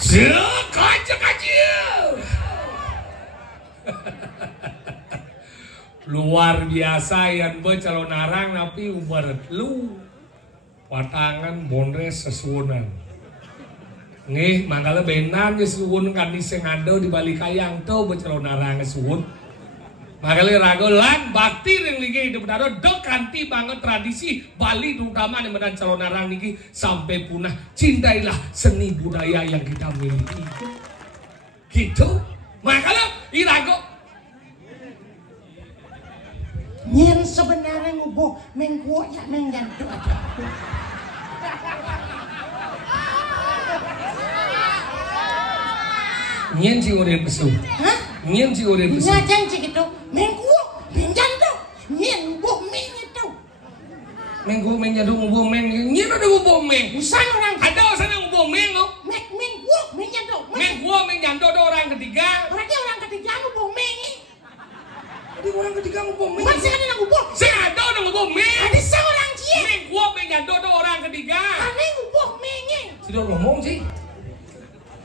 Sekacak-kacak. Luar biasa yang calon narang tapi umur lu patangan bonres sesuunan nih mangkala benan ya suun kan di sengado di balik kayang tuh calon narang suun mangkala rago lan bakti yang lagi hidup dado dok kanti banget tradisi Bali terutama nih medan calon narang niki sampai punah cintailah seni budaya yang kita miliki gitu mangkala irago Nyen sebenarnya ngubuh mengkuak ya menggantu aja. Nyen si udah pesu. Hah? Nyen si udah pesu. Ngajan sih gitu. Mengkuak menggantu. Nyen ngubuh menggantu. Mengkuak menggantu ngubuh meng. Nyen ada ngubuh meng. Usah orang. Ada usahanya ngubuh meng kok. Mengkuak menggantu. Mengkuak menggantu ada orang ketiga. Berarti orang ketiga ngubuh meng. Ada orang ketiga ngubuh meng. Bukan saya kan ngubuh. Saya ada orang ngubuh meng. Ada seorang cie. Mengkuak menggantu ada orang ketiga. Aneh ngubuh meng. Sudah ngomong sih.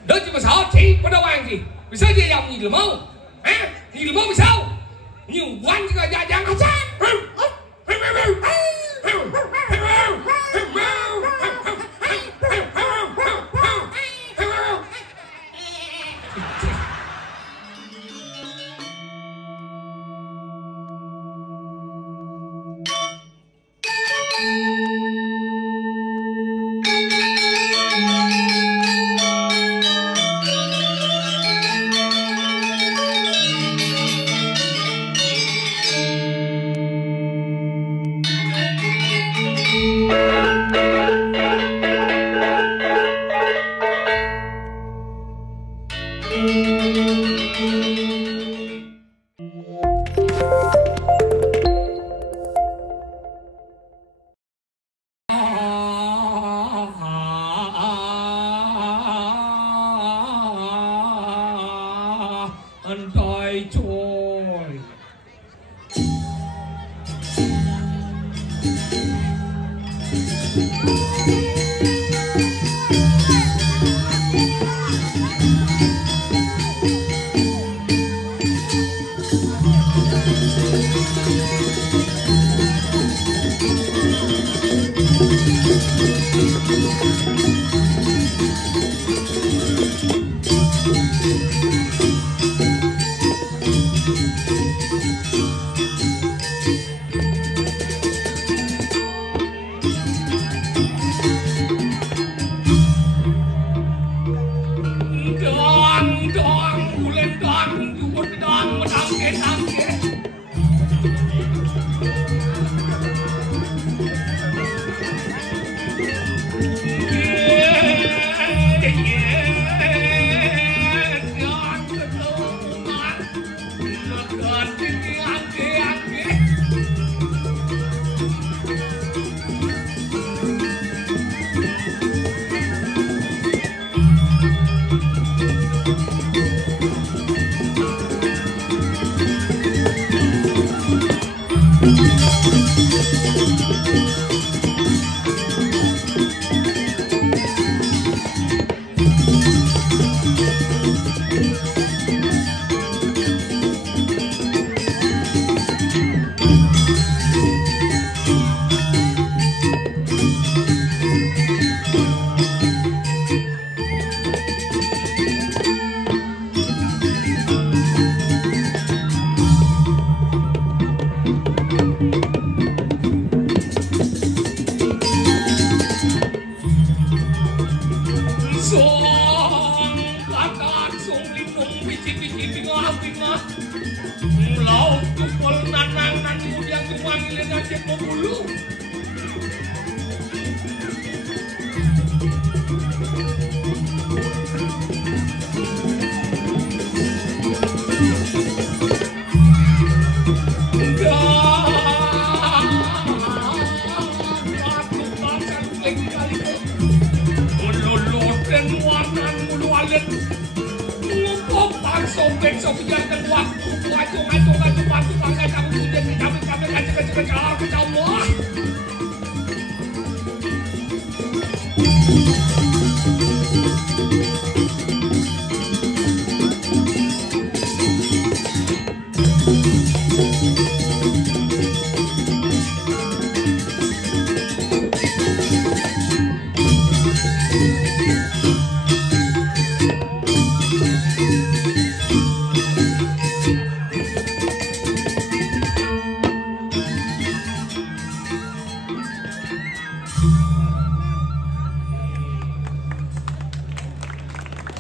Đó chỉ mà sao thì bắt đầu ăn gì? Vì sao vậy dòng nhìn lắm không? Hả? Nhìn lắm không vì sao? Nhiều quanh cái dạ dàng hả cha?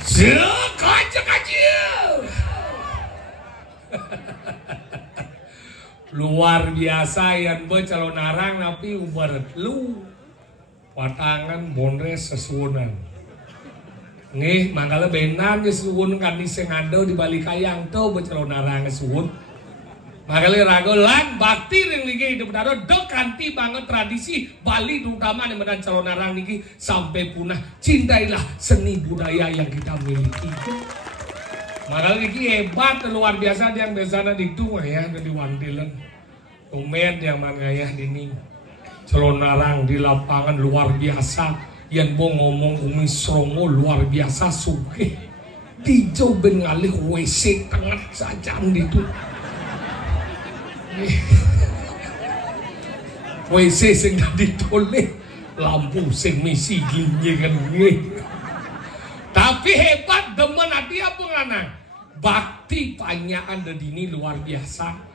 Kacau kacau. Luar biasa yang calon narang tapi ubaret lu watangan bonres sesuunan nih mangkala benan ge suun kan di sing ando di balik kayang tuh calon narang suun mangkala rago lan bakti yang lagi hidup dado dok kanti banget tradisi Bali terutama di medan calon narang niki sampai punah cintailah seni budaya yang kita miliki. Makanya ini hebat luar biasa yang biasanya ditung ya di Wandilan Umen yang mana ya dini calon narang di lapangan luar biasa yang mau ngomong umi Srongo luar biasa suke dijo ben ngalih WC tengah saja itu WC sing ditoleh lampu sing misi gini kan tapi hebat demen hati apa ngana bakti panyaan dan ini luar biasa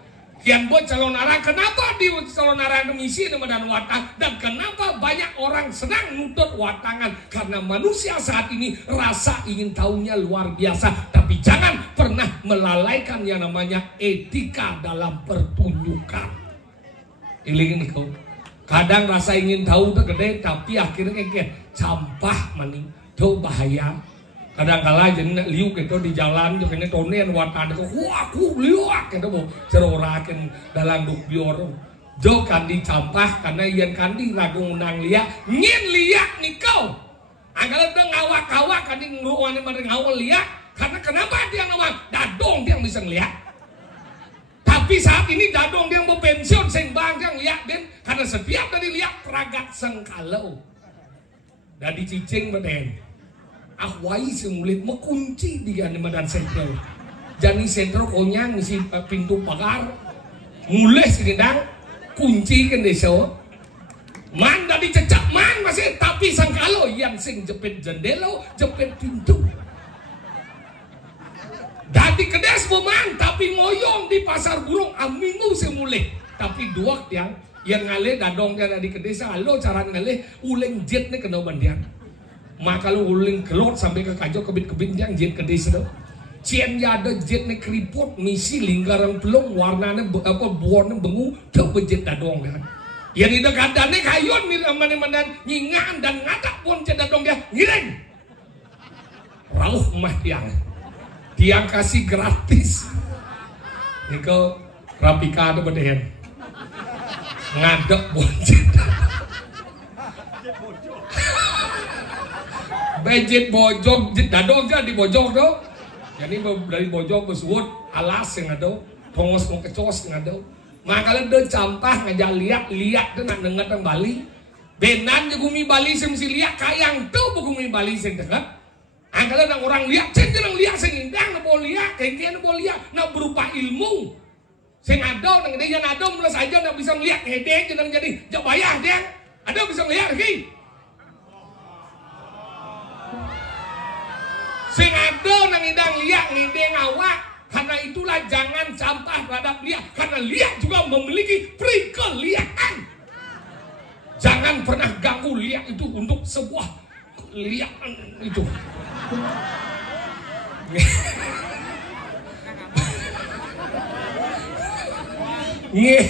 yang buat calon narang kenapa di calon narang misi di medan watang dan kenapa banyak orang senang nuntut watangan karena manusia saat ini rasa ingin tahunya luar biasa tapi jangan pernah melalaikan yang namanya etika dalam pertunjukan ini kau kadang rasa ingin tahu udah gede tapi akhirnya kayak campah maning tuh bahaya kadang-kala jadi liuk itu di jalan juga ini tonen watan itu wah aku liuk itu mau cerorakin dalam duk bior jo kandi campah karena ian kandi ragu unang liak ngin liak nih kau angkala udah ngawak-ngawak kandi ngeruan yang ngawal liak karena kenapa dia ngawak dadong dia bisa ngeliat tapi saat ini dadong dia mau pensiun sing banggang liak den karena setiap dari liak peragat sengkalau dari cicing beden akwai semulit mengunci di medan sentral jani sentral konyang si pintu pagar mulai sedang kunci kan desa man dari cecak man masih tapi sangkalo yang sing jepit jendela jepit pintu dari kedes man tapi ngoyong di pasar burung amingu semulih tapi dua yang ngale dadong dia dari kedesa lo cara ngale uleng jet nih kena bandian maka lu uling kelot sampai ke kajo kebit-kebit yang jet kedai sedang cien ya ada jet nih keriput misi lingkaran pelung warnanya apa buahnya bengu tuh bejet dadong kan yang itu kadangnya kayun mirip mana-mana nyingan dan ngatak pun jet dadong dia ngiring rauh mah tiang kasih gratis ini ke rapika ada beden ngadek bonjet bejet bojong dadong kan di bojong do jadi dari bojong bersuut alas yang ada tongos mau kecos yang ada makanya dia campah ngajak liak dia nak dengar tentang Bali benan je gumi Bali semsi liak kayang tuh gumi Bali sing dengar angkala nang orang liak cek nang liak sing indang na boleh liak kayak na boleh liak na berupa ilmu sing ada nang dia yang ada mulai saja nak bisa liak hedek nang jadi jabayah dia ada bisa liak lagi sing ada nang idang liak ngideng awak karena itulah jangan campah terhadap liak karena liak juga memiliki perkeliakan jangan pernah ganggu liak itu untuk sebuah liakan itu nge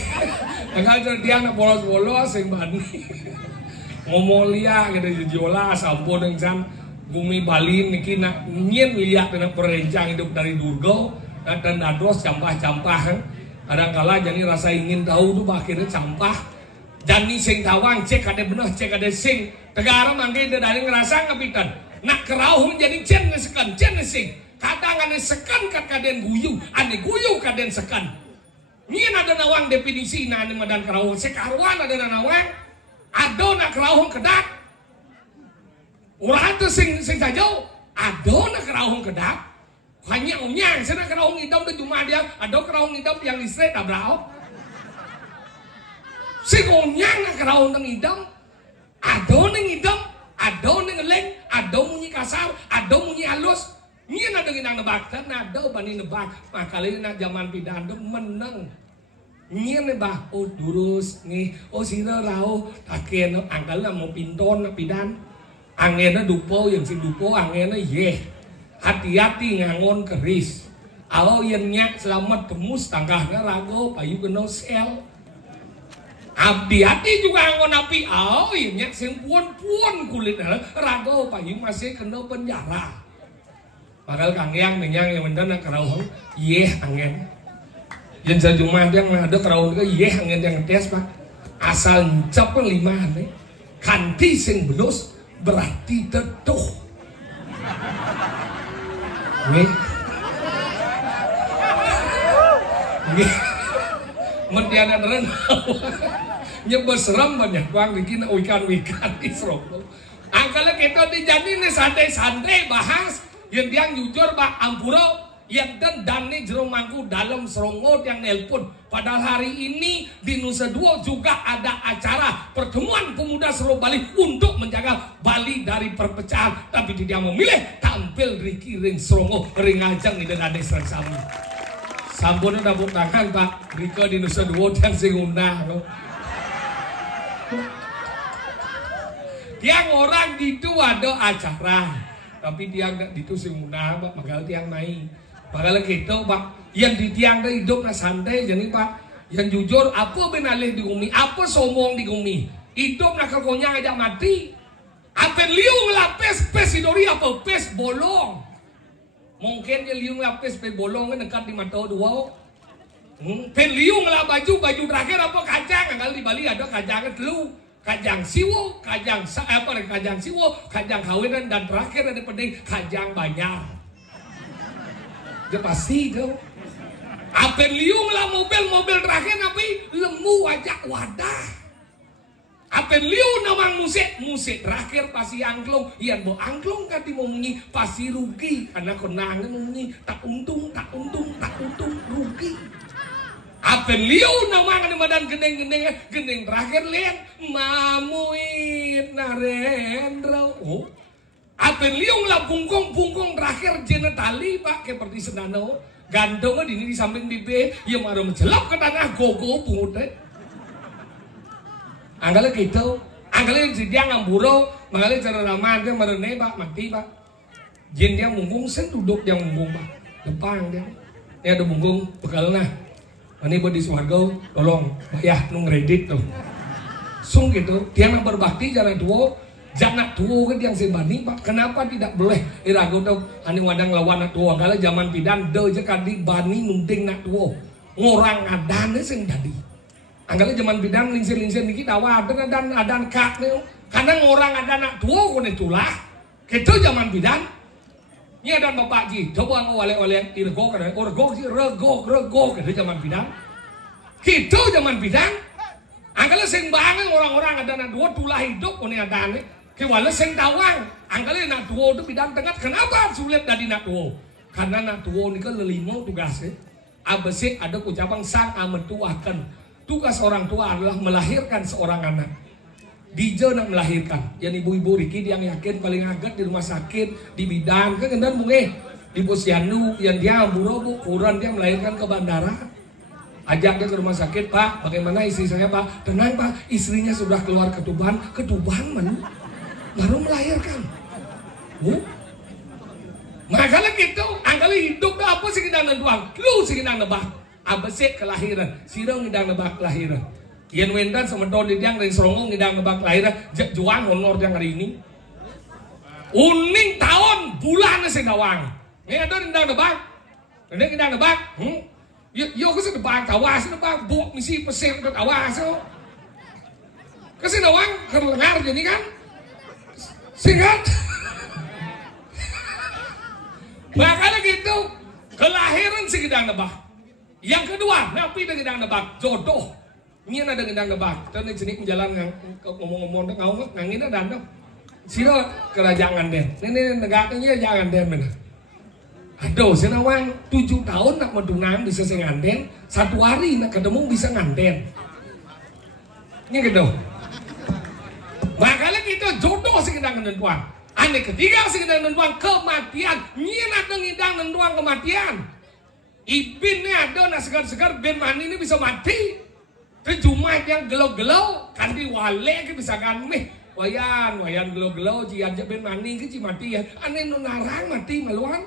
agak dia nak bolos-bolos sing bani ngomong liak gitu jola sampun dengan bumi Bali niki nak nyen lihat dengan perencang hidup dari Durgo dan dados campah-campah kadang-kala jadi rasa ingin tahu tuh akhirnya campah jani sing tawang cek ada bener cek ada sing tegara mangke dari ngerasa ngapitan nak kerauh menjadi cen sing kadang ada sekan kaden guyu ane guyu kaden sekan nyen ada nawang definisi na ane medan kerauh sekarwan ada nawang ado nak kerauh kedak orang itu sing sajau ada nak kerauh kedak hanya unyang sana kerauh hitam dan cuma dia ada kerauh hitam yang listrik tak berapa sing unyang nak kerauh teng hitam ada neng hitam ada neng leng ada munyi kasar ada munyi halus ini ada nginang nebak ada bani nebak makanya nak zaman pidando menang ini nebak oh durus nih oh sira rau taken angkal mau pinton pidan angennya dupo yang si dupo angennya ye hati-hati ngangon keris. Alau yang nyak selamat temus tangkahnya rago payu kena sel. Abdi hati juga ngangon api. Alau yang nyak sing puan kulitnya rago payu masih kena penjara. Bakal kangyang menyang yang bener nak kerauhong. Angin. Yang saya cuma yang ada kerauhong ke angin yang ngetes pak. Asal cepet 5 nih. Kanti sing belus berarti teduh. Nih, mentiana neren, nyebut seram banyak bang bikin ikan di serong. Angkala kita dijadi nih santai-santai bahas yang dia jujur bak ampuro yang dan nih jerong mangku dalam serongot yang nelpon. Padahal hari ini di Nusa Dua juga ada acara pertemuan pemuda Serow Bali untuk menjaga Bali dari perpecahan. Tapi dia memilih tampil Riki ring serongo ring ajang di dengan desa sama. Sampun tepuk tangan Pak Rika di Nusa Dua yang sing undang. Tiang orang itu ada acara, tapi tiang itu sing undang Pak magal tiang main. Bakal gitu Pak. Yang di tiang dah hidup na santai jadi Pak. Yang jujur apa benalih di bumi, apa somong di bumi. Hidup nak kekonya aja mati. Apa liung lapis pes idori apa pes bolong. Mungkin dia liung lapis pes bolong kan dekat di mata dua. Pen liung lah baju terakhir apa kacang. Kalau di Bali ada kacang telu. Kajang siwo, kajang siwo, kajang kawinan dan terakhir ada penting kajang banyak. Dia pasti dong. Apa liung lah mobil terakhir tapi lemu wajah wadah. Apa liung namang musik terakhir pasti angklung. Iyan bo angklung kan dimunyi pasti rugi karena konangan munyi tak untung rugi. Apa liung namang di badan gendeng terakhir lihat mamuit narendra. Oh. Apa liung lah pungkong terakhir jenetali Pak seperti sedano gandongnya di samping bibe yang baru mencelap ke tanah gogo pungut anggale gitu anggale si dia ngamburo mengalir cara ramah dia merene Pak mati Pak jen dia munggung sen duduk yang munggung Pak lempang dia ada munggung bekalna ini buat di Suwargo tolong bayar nung kredit tuh sung gitu dia nak berbakti jalan tua jangan tua kan yang sebanding Pak. Kenapa tidak boleh irago tuh ani wadang lawan nak tua kalau zaman pidan de je kadi bani nunting nak tua ngorang adan sing dadi anggale zaman pidan lingsir dikit awak adan kak nih kadang orang adan nak tua kone tulah gitu zaman pidan ini adan bapak ji coba ngoleh irgo kan rego gitu zaman pidan gitu zaman pidan anggale sing banget orang-orang adan nak tua tulah hidup kone adan kewala sing tawang angkali nak tuwo itu bidang tengah kenapa sulit dari nak tuwo karena nak tuwo ini kan lelimo tugasnya abesik ada ucapan sang ametuakan tugas orang tua adalah melahirkan seorang anak Dijo nak melahirkan yang ibu-ibu Riki yang yakin paling agak di rumah sakit di bidang kan kendan bunge di Posyandu yang dia burobu kurang dia melahirkan ke bandara ajak dia ke rumah sakit Pak bagaimana istri saya Pak tenang Pak istrinya sudah keluar ketuban mana baru melahirkan. Makanya gitu, angkali hidup dah apa sih kita nentuang, lu sih kita nebak, apa sih kelahiran, sirong kita nebak kelahiran. Kian wendan sama don di yang dari serongong kita nebak kelahiran, juang honor yang hari ini. Uning tahun bulan sih gawang, ini ada kita nebak, ini kita nebak, yo kesini nebak kawas, nebak buat misi pesir ke kawas, kesini nawang kelengar jadi kan. Singkat makanya gitu kelahiran si gedang nebak yang kedua napi dengan gedang nebak jodoh ini ada gedang nebak dan jenis jalan ngomong-ngomong ngangin ada dong sila kerajaan den ini negaranya jangan den benar aduh senawang 7 tahun nak medunang bisa nganden 1 hari nak ketemu bisa nganden ini gitu makanya kita jodoh sekedang nentuan. Ane ketiga sekedang nentuan kematian. Nyinak ngidang nentuan kematian. Ibinnya ada nak segar-segar ben mani ini bisa mati. Terjumat yang gelau-gelau kan diwale bisa kan meh wayan gelo-gelo jian ben mani ke mati ya ane nu narang mati maluan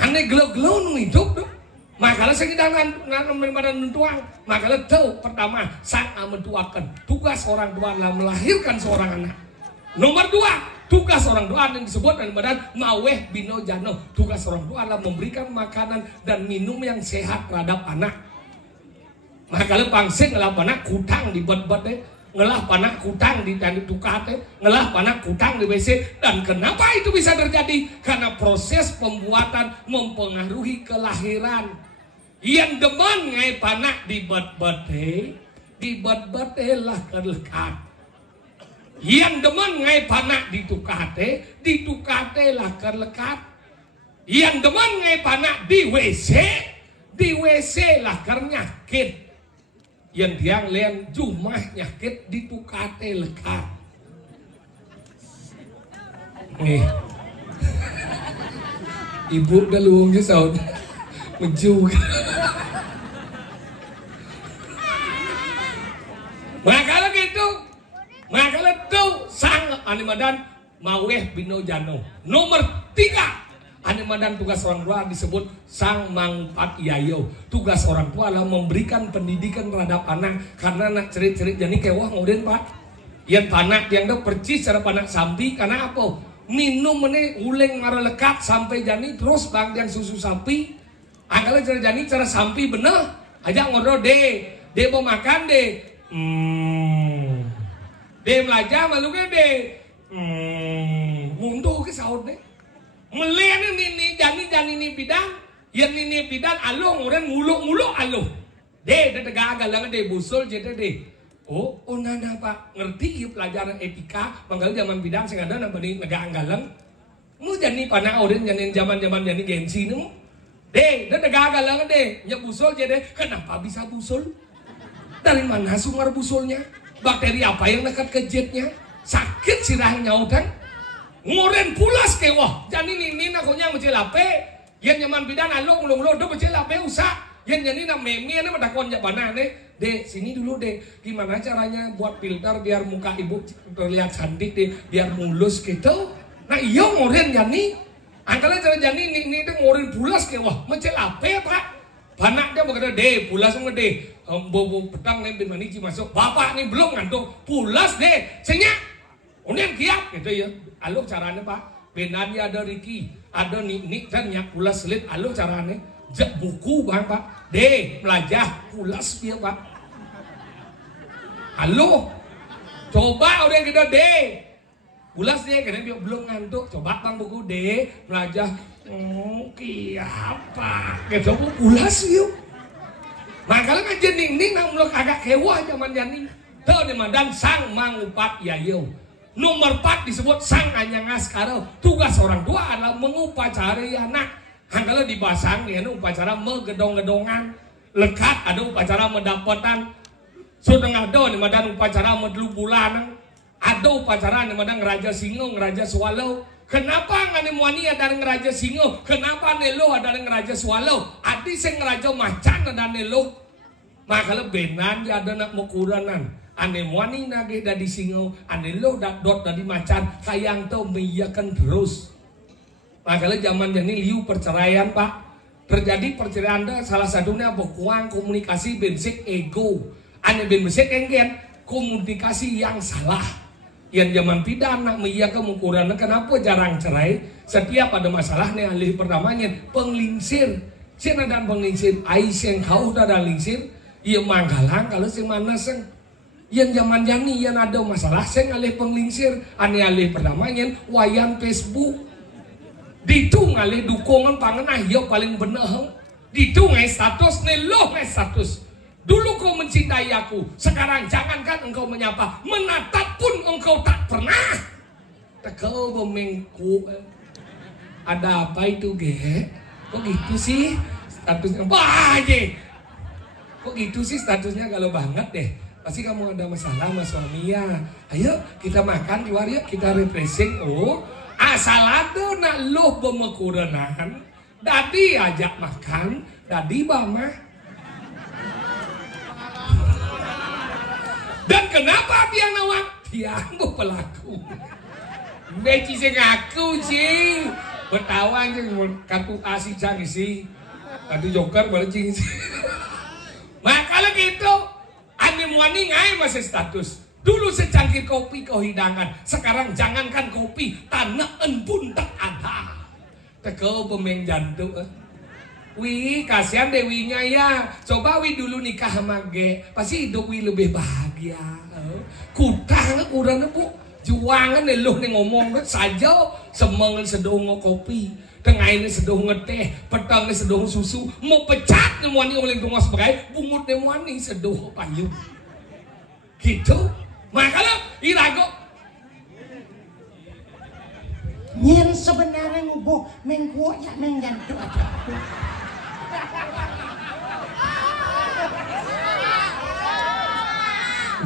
ane gelo-gelo nu hidup tuh makalah sekidaran nan tuang makalah tahu pertama sang mentuakan tugas orang tua adalah melahirkan seorang anak. Nomor 2 tugas orang tua yang disebut dalam badan maweh bino jano, tugas orang tua adalah memberikan makanan dan minum yang sehat terhadap anak. Makalah pangsing ngelah anak kutang di bet-bet deh, ngelah panak kutang di tukate, ngelah panak kutang di WC. Dan kenapa itu bisa terjadi? Karena proses pembuatan mempengaruhi kelahiran. Yang demen ngai panak di bet-bet lah kelekat. Yang demen ngai panak di tukate lah kelekat. Yang demen ngai panak di WC lah kernyakit. Yang tiang lian jumah nyakit di tukate lekat. Nih, ibu dah luang je saud, meju. Makalah gitu, makalah tu sang animadan maweh bino jano. Nomor 3. Animadan tugas orang tua disebut sang mangpat yayo. Tugas orang tua adalah memberikan pendidikan terhadap anak. Karena anak cerit-cerit jadi kewah nguden pak. Yang panak yang dah percis cara panak sapi. Karena apa? Minum ini uleng marah lekat sampai jani terus bang yang susu sapi. Angkala cara jani cara sapi bener. Ajak ngobrol de mau makan de. De belajar malunya de. Mundur ke saud de. Melihat ini jani ini bidang, yang ini bidang aloh, orang muluk aloh. Deh gagal deh busul jadi deh. Oh nana pak ngerti ya pelajaran etika, manggal zaman bidang sing ada napa nih neganggalang. Mu jani panah orang jani zaman jani gensi nu. Deh gagal deh, nya busul jadi kenapa bisa busul? Dari mana sumber busulnya? Bakteri apa yang dekat ke jetnya? Sakit sirahnya udah. Ngoren pulas kewah, jadi ini nakonya mencelape, yang nyaman bidan alung ulung do mencelape usah, yang jadi nak memi ane medakon jabanah ane, de sini dulu de, gimana caranya buat filter biar muka ibu terlihat cantik de, biar mulus gitu, nah iya ngoren jadi, angkanya cara jadi ini de ngoren pulas kewah, mencelape pak, banak dia berkata de pulas sama de, bobo petang nih bimani masuk, bapak nih belum ngantuk, pulas de, senyak. Unen kiat gitu ya. Alo caranya pak. Benanya ada Riki, ada Nik dan nyak pulas selit. Alo caranya. Jak buku bang pak. De belajar pulas dia pak. Alo. Coba udah kita de. Pulas dia karena dia belum ngantuk. Coba bang buku de belajar. Kiapa. Gitu pulas yuk. Makanya kan jening nang muluk agak kewah zaman jani. Tuh dan sang mangupat yayo. Nomor 4 disebut sang anyangas karo. Tugas orang tua adalah mengupacarai anak. Kalau dipasang ya upacara megedong-gedongan. Lekat ada upacara mendapatan. Sudah ada di madan upacara medlu bulan. Ada upacara di madan ngeraja singo, ngeraja swallow. Kenapa ngane muani ada ngeraja singo? Kenapa nelo ada ngeraja swallow? Adi sing ngeraja macan ada nelo. Maka benan dia ada nak mukuranan. Ane muani nage dari singo, ane lo dot dari macan, kayang tau meyakan terus. Makanya zaman ini liu perceraian pak, terjadi perceraian anda salah satunya bokuang komunikasi bensik ego, ane bensik enggen komunikasi yang salah. Yang zaman pidana meyakan ukuran kenapa jarang cerai? Setiap ada masalah nih alih pertamanya penglingsir, cina dan penglingsir, aiseng kau udah lingsir, iya manggalang kalau sing mana seng. Yang zaman jani yang ada masalah saya ngalih penglingsir ane alih pertamanya wayang Facebook ditu ngalih dukungan pangenah yo paling bener ditu ngai status nih lo ngai status dulu kau mencintai aku sekarang jangankan engkau menyapa menatap pun engkau tak pernah tekau bomengku ada apa itu ge kok gitu sih statusnya wah je kok gitu sih statusnya kalau banget deh. Pasti kamu ada masalah sama suami ya. Ayo kita makan di luar yuk, kita refreshing. Oh, asal ada nak loh pemekuranan. Dadi ajak makan, dadi bama. Dan kenapa dia nawak? Dianggo pelaku. Beci sing ngaku sih. Betawa sing kartu asik jang sih. Tadi joker balik cing sih. Nah kalau gitu, ane muani ngai masih status. Dulu secangkir kopi kau hidangan, sekarang jangankan kopi, tanah pun tak ada. Teko pemain jantung. Wih, kasihan Dewinya ya. Coba Wi dulu nikah sama Ge, pasti hidup Wi lebih bahagia. Kutang kurang bu, juangan nih lu nih ngomong saja semangat sedong kopi. Tengah ini sedang ngeteh, petang ini sedang susu, mau pecat nih muani oleh tunggu sebagai bungut nih muani sedang payung. Gitu, makanya irago. Nyen sebenarnya ngubuh mengkuat ya menggantu aja.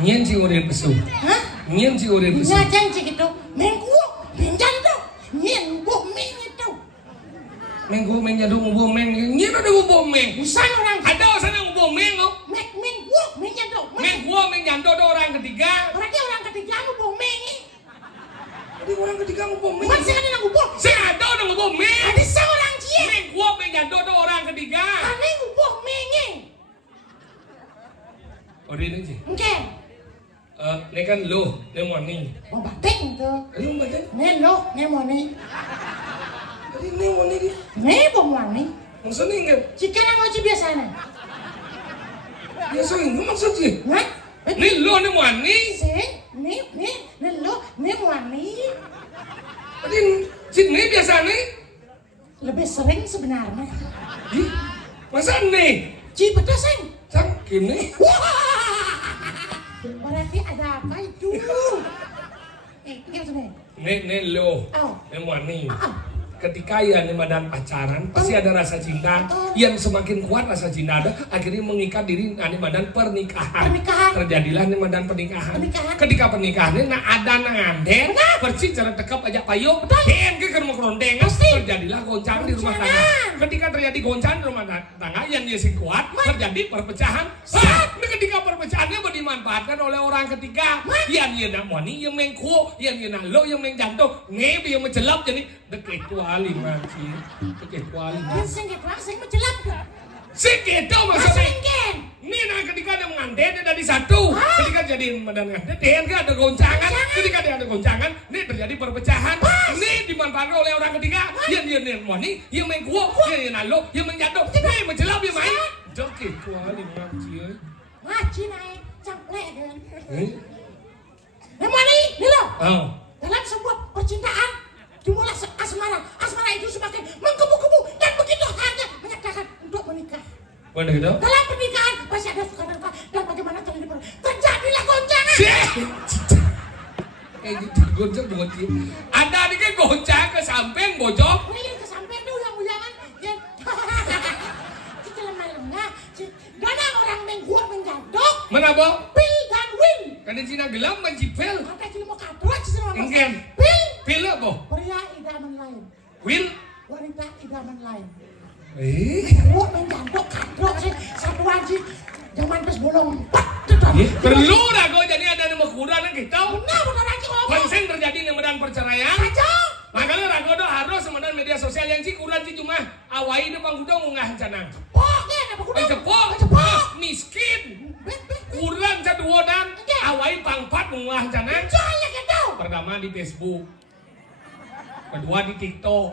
Nyen si orang pesu. Hah? Nyen si orang pesu. Ngajang sih gitu, mengkuat, menggantu, nyen ngubuh meng itu. Menggo menjadu ngubuh meng, nyen ada ngubuh meng. Usan orang. Ada usan ngubuh meng oh. Mengkuat, menggantu. Menggo menjadu orang ketiga. Berarti orang ketiga ngubuh meng. Jadi orang ketiga ngubuh meng. Masih ada ngubuh. Saya ada orang ngubuh meng. Ada seorang cie. Menggo menjadu orang ketiga. Aneh ngubuh meng. Oh ini sih. Oke. Ini kan lo, ini muani. Mau batik tuh. Lu baca? Nelo, nemoni. Jadi ini muani dia. Nebo muani. Maksudnya enggak? Jika nang ngoci biasanya. Biasa ini maksudnya. Hah? Ini lo, ini muani. Sing, nelo, muani. Jadi sini biasa nih. Lebih sering sebenarnya. Ih, masa nih? Ci betul sing. Sang kini. Berarti ada apa itu? Gimana sini? Ini lo, Oh. ini muani. Oh. Ketika ya nih madan pacaran, pasti ada rasa cinta. Yang semakin kuat rasa cinta ada, akhirnya mengikat diri nih madan pernikahan. Terjadilah nih madan pernikahan. Ketika pernikahan ini nah ada nangandet, bersih cara tekap aja payung. Hen ke rumah kerondeng, terjadilah goncang di rumah tangga. Ketika terjadi goncang di rumah tangga, yang dia sing kuat, terjadi perpecahan. Ini ketika perpecahannya dimanfaatkan oleh orang ketiga. Yang dia nak moni, yang mengku, yang dia nak lo, yang mengjantung, ngebi yang mencelap jadi deket wali manci, deket wali. Sing menjelap. Sing gitu maksudnya. Ini nah ketika ada mengandet dari satu, ketika jadi madan ngandet, dia kan ada goncangan. Ketika dia ada goncangan, ini terjadi perpecahan. Ini dimanfaatkan oleh orang ketiga. Yang dia moni, yang mengku, yang dia nak lo, yang menjantung, ini mencelap dia main. Deket wali manci. Ngaji naik, cangklek kan. Nemoni, nih lo. Oh. Dalam sebuah percintaan dimulai asmara. Asmara itu semakin menggebu-gebu dan begitu hangat menyatakan untuk menikah. Benar gitu? Dalam pernikahan pasti ada suka duka dan bagaimana terjadilah goncangan. Kayak gitu goncang bocil. Ada nih kan goncang ke samping bocok. Ini ke samping tuh yang uyangan. Kita lemah-lemah. Dadang orang mengguak menjadok. Mana bo? Pil dan Will. Kadang Cina gelam mencipel. Kata cili mau kadrot semua. Engken. Pil. Pil bo? Pria idaman lain. Will? Wanita idaman lain. Eh? Menjadok kadrot sih. Satuan sih. Zaman pas bolong. Perlu dah kau jadi ada nama kuda nak kita. Benar aja ngomong. Konseng terjadi di medan perceraian. Kacau. Makanya ragodo harus medan media sosial yang sih kurang sih cuma awai depan kuda ngunggah canang. Poknya apa kuda? Cepok. Miskin. Kurang satu wadan. Awai pangpat ngunggah canang. Soalnya gitu. Pertama di Facebook. Kedua di TikTok.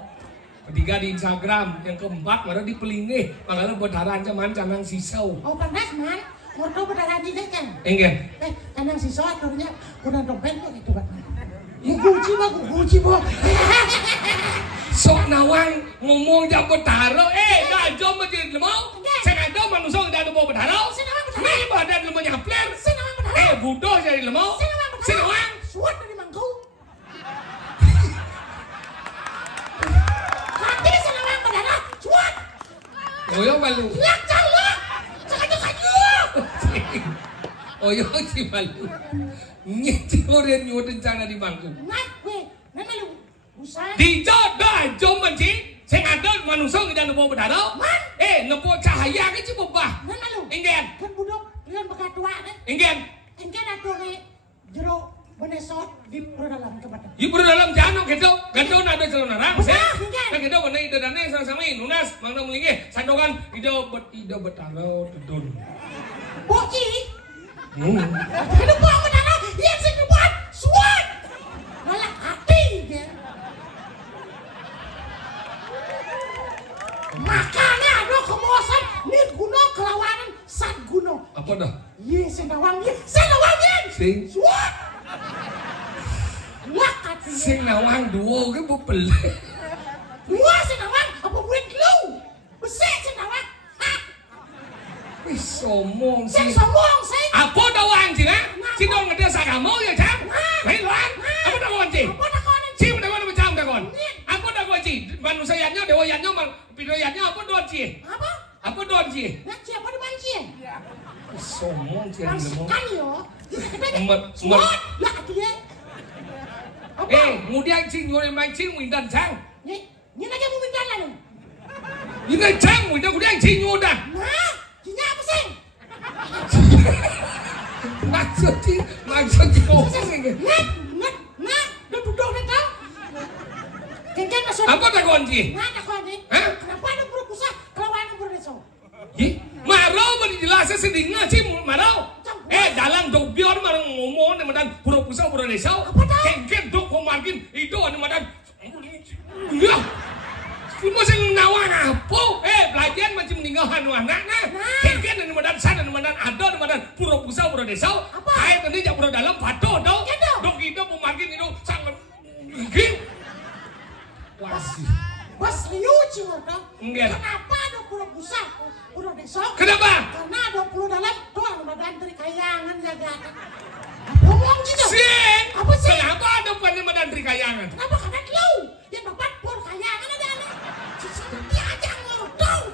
Ketiga di Instagram. Yang keempat mana di Pelingih. Makanya berdarah ancaman canang sisau. Oh panas man. Motor berdarah di kan? Enggak. Canang sisau akhirnya kurang dompet kok gitu kan. Guci bo. Sok nawang ngomong jam bertaro, dah jom macam lemau. Saya ada manusia yang ada bawa bertaro. Ni badan lemau nyapler. Budoh jadi lemau. Senawang. Suat dari mangkau. Hati senawang berdarah. Suat. Oyo malu. Lak calak. Kayu. Oyo si malu. Nyeti orang nyuruh rencana di bangku. Nana lu. Usah. Dijodoh jom macam. Saya ada manusia yang ada bawa bertaro. Nepo cahaya ke cukup bah. Nana lu. Enggak. Kan budok. Lihat bakal tua kan. Enggak. Enggak ada nih. Jero Benesot di dalam kebetulan. Ibu dalam jano gitu ada celana narang sih. Benar. Kan gitu bener ide dana sama nunas mangna melingi sandokan ide betalo tudun. Boci. Aduh gua betalo. Iya sih buat suat. Malah hati dia. Makanya ada kemosan nih guna kelawanan sat guna. Apa dah? Iya senawangnya. Sing Suat. Lakat sing nawang duo ke beli. Dua senawang apa buat lu? Besar senawang. Wih somong Sing sih. sombong sing. Apa dawang sih na? Cindol ngede sagamo ya cang. Hei luan. Apa dawang sih? Apa tak kau Sih udah kau macam dah kau. Apa dah kau sih? Manusianya dewa yanyo mal pidoyannya apa doan sih? Apa? Apa doan sih? Ngaji apa di banci? Somong sih yang lemong. Kan yo. Suat. Lah dia. Apa? Kemudian cing nyuri mancing windan cang. Ni aja mau minta lah ni. Ini cang windan kemudian cing nyudah. Nah, cinya apa sih? Maksud apa sih? Nah, duduk ni kau. Kengken masuk. Apa dah kau sih? Nah, tak kau ni. Hah? Kenapa ada buruk usah kelawan bereso? Ih, marau beri jelasnya sedingnya sih marau. Dalam dobior marang ngomong nama dan pura pusau pura desa. Kengken dok komarkin itu nama dan. Ya, kamu sing nawang apa? Pelajaran macam meninggalkan anak nah. Kengken nama dan sana nama dan ada nama dan pura pusau pura desa. Kayak nanti jak pura dalam pato dong. Dok itu komarkin itu sangat. Wasih. Bos liu ciwata. Enggak. Kenapa ada pura pusat? Pura desa? Kenapa? Karena ada pura dalam tuang badan dari kayangan jaga. Ngomong gitu. Sing. Apa sih? Kenapa ada pandai dan trikayangan? Kenapa kena lu? Yang bapak pur kayangan ada anak. Dia aja ngorong.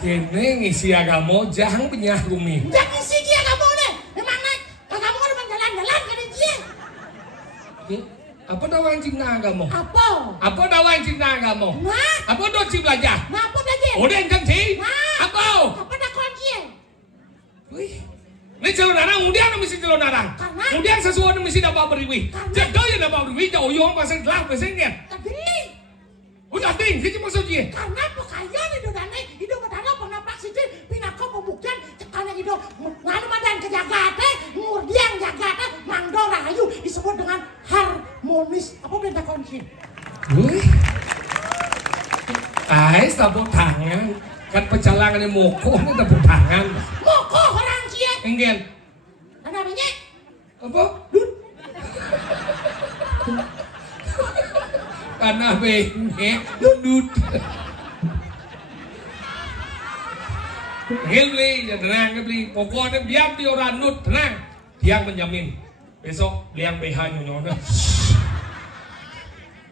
Kene ngisi agama jangan penyahumi. Jangan isi dia kamu nih. Memang naik. Kamu udah jalan-jalan ke dia. Apa dawa yang cinta agama? Apa? Apa dawa yang cinta agama? Nah. Apa do cip belajar? Nah, apa belajar? Udah yang sih? Nah. Apa? Apa dah kunci? Wih. Ini celon narang, kemudian mesti celon narang. Karena? Kemudian sesuatu mesti dapat beriwi. Karena? Jadi ya dapat beriwi, jauh yang pasang telah pasangnya. Tapi Udah ding, kita maksudnya. karena pakaian itu dan itu berdarah penapak situ pinako pembuktian karena itu nganu badan kejagate ngurdiang jagate mangdora ayu disebut dengan harmonis apa benda kunci. Wih. Ais tepuk tangan. Kan pecalangan yang moko ini tepuk tangan. Moko orang cie. Enggak. Namanya Apa? Karena bengek dudut. Beli, ya tenang beli. Pokoknya biar dia orang nut tenang. Dia menjamin. Besok beli yang BH nyonya.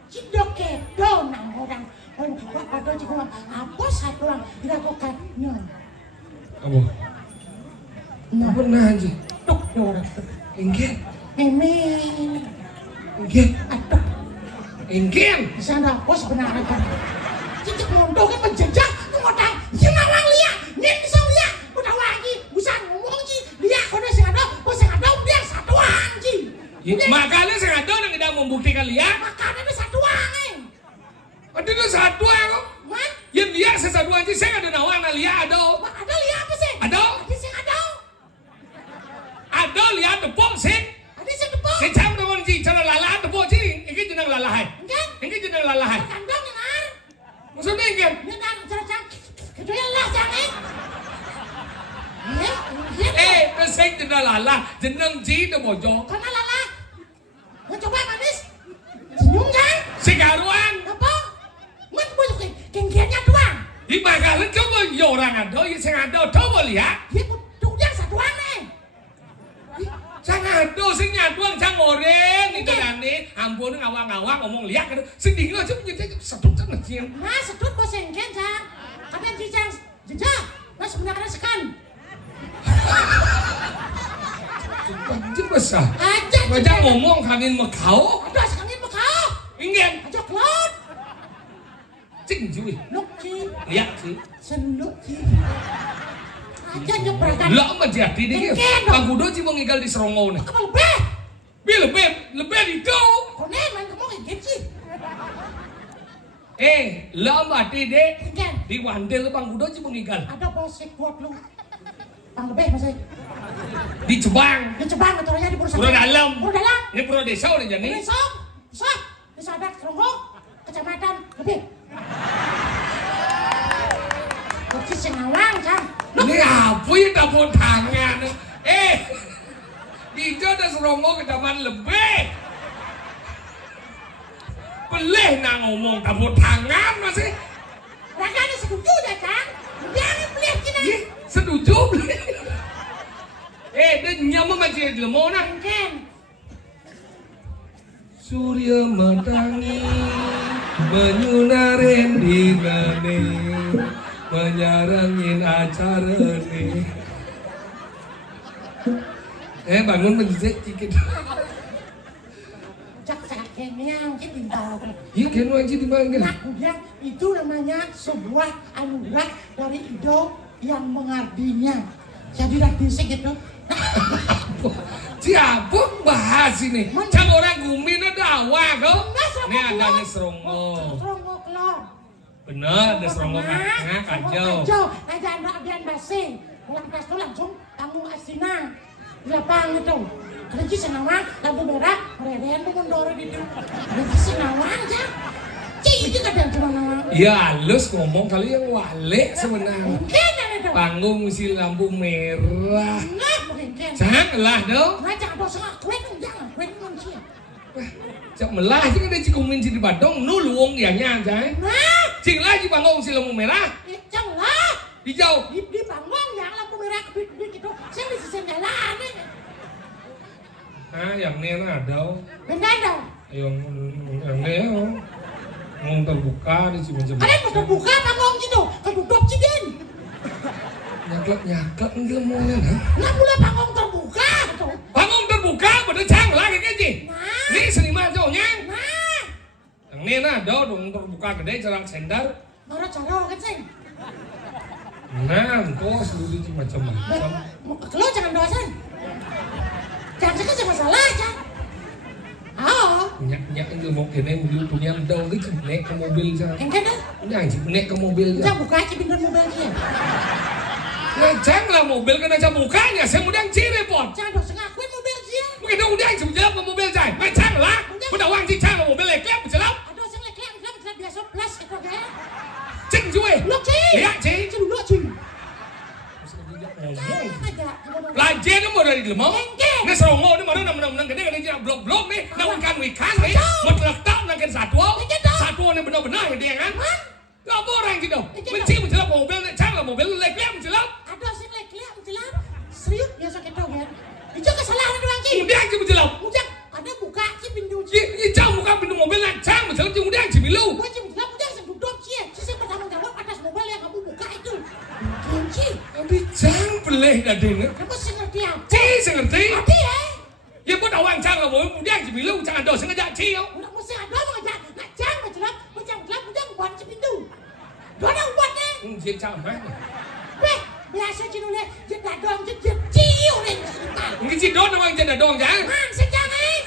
cidok kedo nang orang ada juga apa satu orang dilakukan nyon. Apa? Nah, Pernah aja. tuk orang. Enggak. Ini Enggak. aduh. Enggak. Sana apa sebenarnya kan? Cicak mondok kan menjejak ngomong sing nawang liya, yen bisa liya, udah lagi bisa ngomong ji, liya kono sing ada, kok sing ada dia satu anji. Makanya saya ada yang tidak membuktikan lihat. Makanya itu satu aneh. Ada itu satu aku. Man, Yang lihat sesatu aja saya ada nawang na lihat ada. ada liya apa sih? Ada. Ada sing ada. Ada lihat tepung sih. Ada sing tepuk. Saya cam dengan ji cara lalah tepung sih. Ini jenang lalahai. Enggak. Ini jenang lalahai. Kandang yang ar. Maksudnya enggak. Ini nang cara-cara. Itu yang lah jangan. Terus saya jenang lalah, jenang ji tu bojo. Karena lala. Mau coba manis? Senyum kan? Segaruan. Apa? Man boleh kengkiannya doang. Di bakalan coba orang ada, yang saya ada coba lihat. Dia tuh yang satu aneh. Saya ada, saya nyaduang, saya ngoreng. Itu dani, ampun ngawang-ngawang ngomong lihat. Sedih aja menjadi sedut sangat sih. Nah, sedut bos engken cang. Kadang cicang jejak. Nah sebenarnya sekan. Itu besar. Aja. Ngajak ngomong kangen mekau. Aduh sekangin bekau. Ingin. Aja kelot. Cing cuy. Nuk ci. Lihat sih. Senuk ci. aja nyebrakan. Lah menjadi nih. Bang Gudo sih mau ngigal di Serongo nih. Apa lebih? Lebih itu. Kone main kamu kayak sih. Lah mati deh. Ken. Di Wandel Bang Gudo sih mau ngigal. Ada polsek buat lu. Bang lebih masih. Di Jebang. Di Jebang motornya di Pura Dalam. Pura Dalam. Ini Pura Desa udah jadi. Desa. Desa adat Serongo. Kecamatan lebih. Kok sih ngawang kan? Ini apa yang dapur tangan? Di ada Serongo kecamatan lebih. Peleh nak ngomong dapur tangan masih. Rakanya setuju dah kan? Jangan peleh kita. Setuju peleh. Dia nyama macam di lemon nak. Ken. Surya matangi menyunarin dinane menyarangin acara nih. Bangun menjijik dikit. Cak kenyang bintang. Iya kan wajib dipanggil. Nah, kemudian itu namanya sebuah anugerah dari Ido yang mengartinya. Jadi dah bisik gitu. Siapa bahas ini? Cang orang Gumi ada awak kau. Ini ada nih Serongo. Serongo kelor. Bener, ada Serongo kacang kacau. Nah jangan bagian basing. Pulang kelas itu langsung kamu asinang. Di lapangan itu. Kerja senawang, lampu merah, mereden mengundur di itu. Kerja senawang aja. Itu kadang cuma nawang. Ya halus ngomong kali yang walik sebenarnya. Mungkin ada itu. Panggung si lampu merah. Enggak mungkin. Janganlah dong. Nah jangan dosa kuen jangan kuen manusia. Cak melah sih kan cik kumin si di Badong nuluong ya nyajai. Nah, cik lagi panggung si lampu merah. jangan lah. Hijau. Di panggung yang lampu merah kebit-kebit gitu. Saya di sisi jalan nih. Yang ini ada. Benar dong. Yang ini ngomong terbuka di sini macam. Ada yang terbuka panggung gitu. Ketutup cidin. Nyaklek enggak mau nih. Nggak boleh panggung terbuka. Panggung terbuka bener cang lah kayak gini. Nah. Ini seniman jauhnya. Nah. Yang ini ada dong terbuka gede jarak sender. Marah cara kan sih. Nah, kok seluruh di macam-macam. Lo jangan doain. Jangan sekali masalah aja. Nyak enggak mau kene punya dong gitu naik ke mobil aja. Enggak dah. Jangan sih naik ke mobil aja. Jangan buka aja pintu mobil dia. Nah, janganlah mobil kena aja mukanya. Saya mudah ciri pot. Jangan dosa ngakuin mobil dia. Mungkin udah sebenarnya ke mobil saya. Macam lah. Udah wang sih cara mobil leklep berjalan. Aduh, saya leklep biasa plus itu kan. Cing cuy. Lo cing. Iya cing. Cing lo cing. Lajen mau dari lemau. Ini Serongo ini mana menang gede gede blok-blok nih. Nawankan wikan nih. Meletak nangkin satwa. Satwa ini benar-benar dia kan. Gak orang gitu. Benci menjelap mobil nih. Cang lah mobil leklep menjelap. Aduh, saya leklep menjelap. Serius biasa kita kan. Itu kesalahan doang cing. Udah aja menjelap. Udah, ada buka sih pintu. Ini cang buka pintu mobil nih. Cang menjelap cing udah aja milu. Gua cing menjelap udah saya duduk sih. Saya bertanggung jawab atas mobil yang kamu buka itu. Kunci. Tapi cang peleh dah dengar. Kamu sih ngerti apa? Saya ngerti. Ngerti ya? Ya buat awang cang lah mobil udah aja milu. Jangan ada sengaja cing. Udah mesti ada mengajak. Nak cang menjelap, udah buat si pintu. Dua orang buatnya. Dia cang mana? Beh, biasa cinule jeda dong jeda ciu deh. Mungkin si don awang jadi dong jangan. Man, sejangan.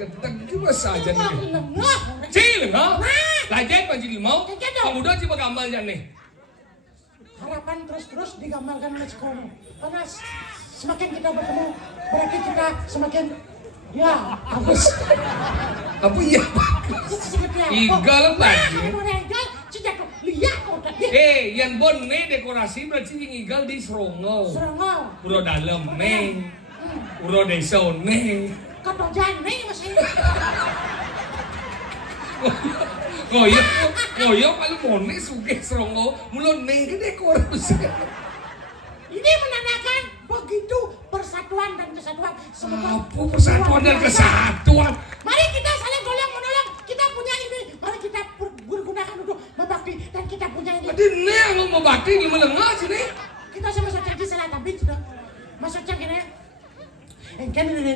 Genteng juga saja nih. Lengah. Cil, ha? Lajen panji limau. Lajen dong. Kamu dah coba gambarnya nih. Harapan terus digambarkan oleh sekolah. Karena semakin kita bertemu, berarti kita semakin ya bagus. Apa iya bagus? Igal lagi. Igal, sejak lihat kok tadi. Yang bon nih dekorasi berarti igal di Serongo. Serongo. Pura dalam nih. Pura desa nih. Kata jane masih. Ngoyok kalau mone suge Serongo mulon nih dekorasi. Ini menandakan begitu persatuan dan kesatuan. Apa persatuan dan kesatuan? Mari kita saling tolong menolong. Kita punya ini. Mari kita bergunakan untuk membakti dan kita punya ini. Adi nih yang mau bakti di melengah sini. Kita sama masuk cangki salah tapi sudah masuk cangki nih. Kan ini.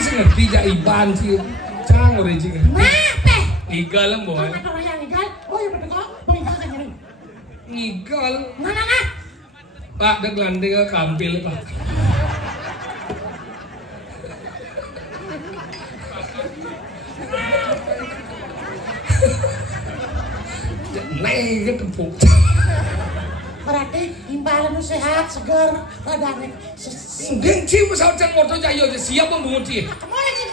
Bisa ngerti jaiban sih. Cang origin. Nah, teh. Igal lah boy. Kalau ada orang yang igal, oh ya betul kok. Mengigal kan ini. Ngigal. Nah. Pak dek landing ke kampil Pak. Nih tepuk. Berarti imbalan nu sehat, seger, badannya Genci pesawat cang motor jayo siap membangun sih. Kemana sih?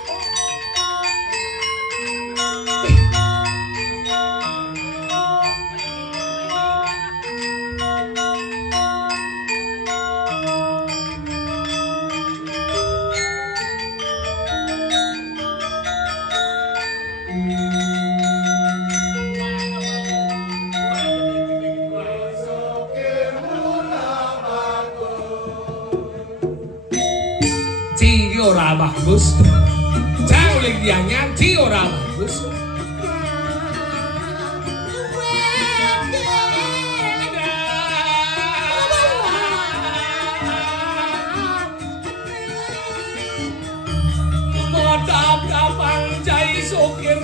Ora bagus. Jauh lagi dia nyanyi ora bagus. Modap kapang jai sokir.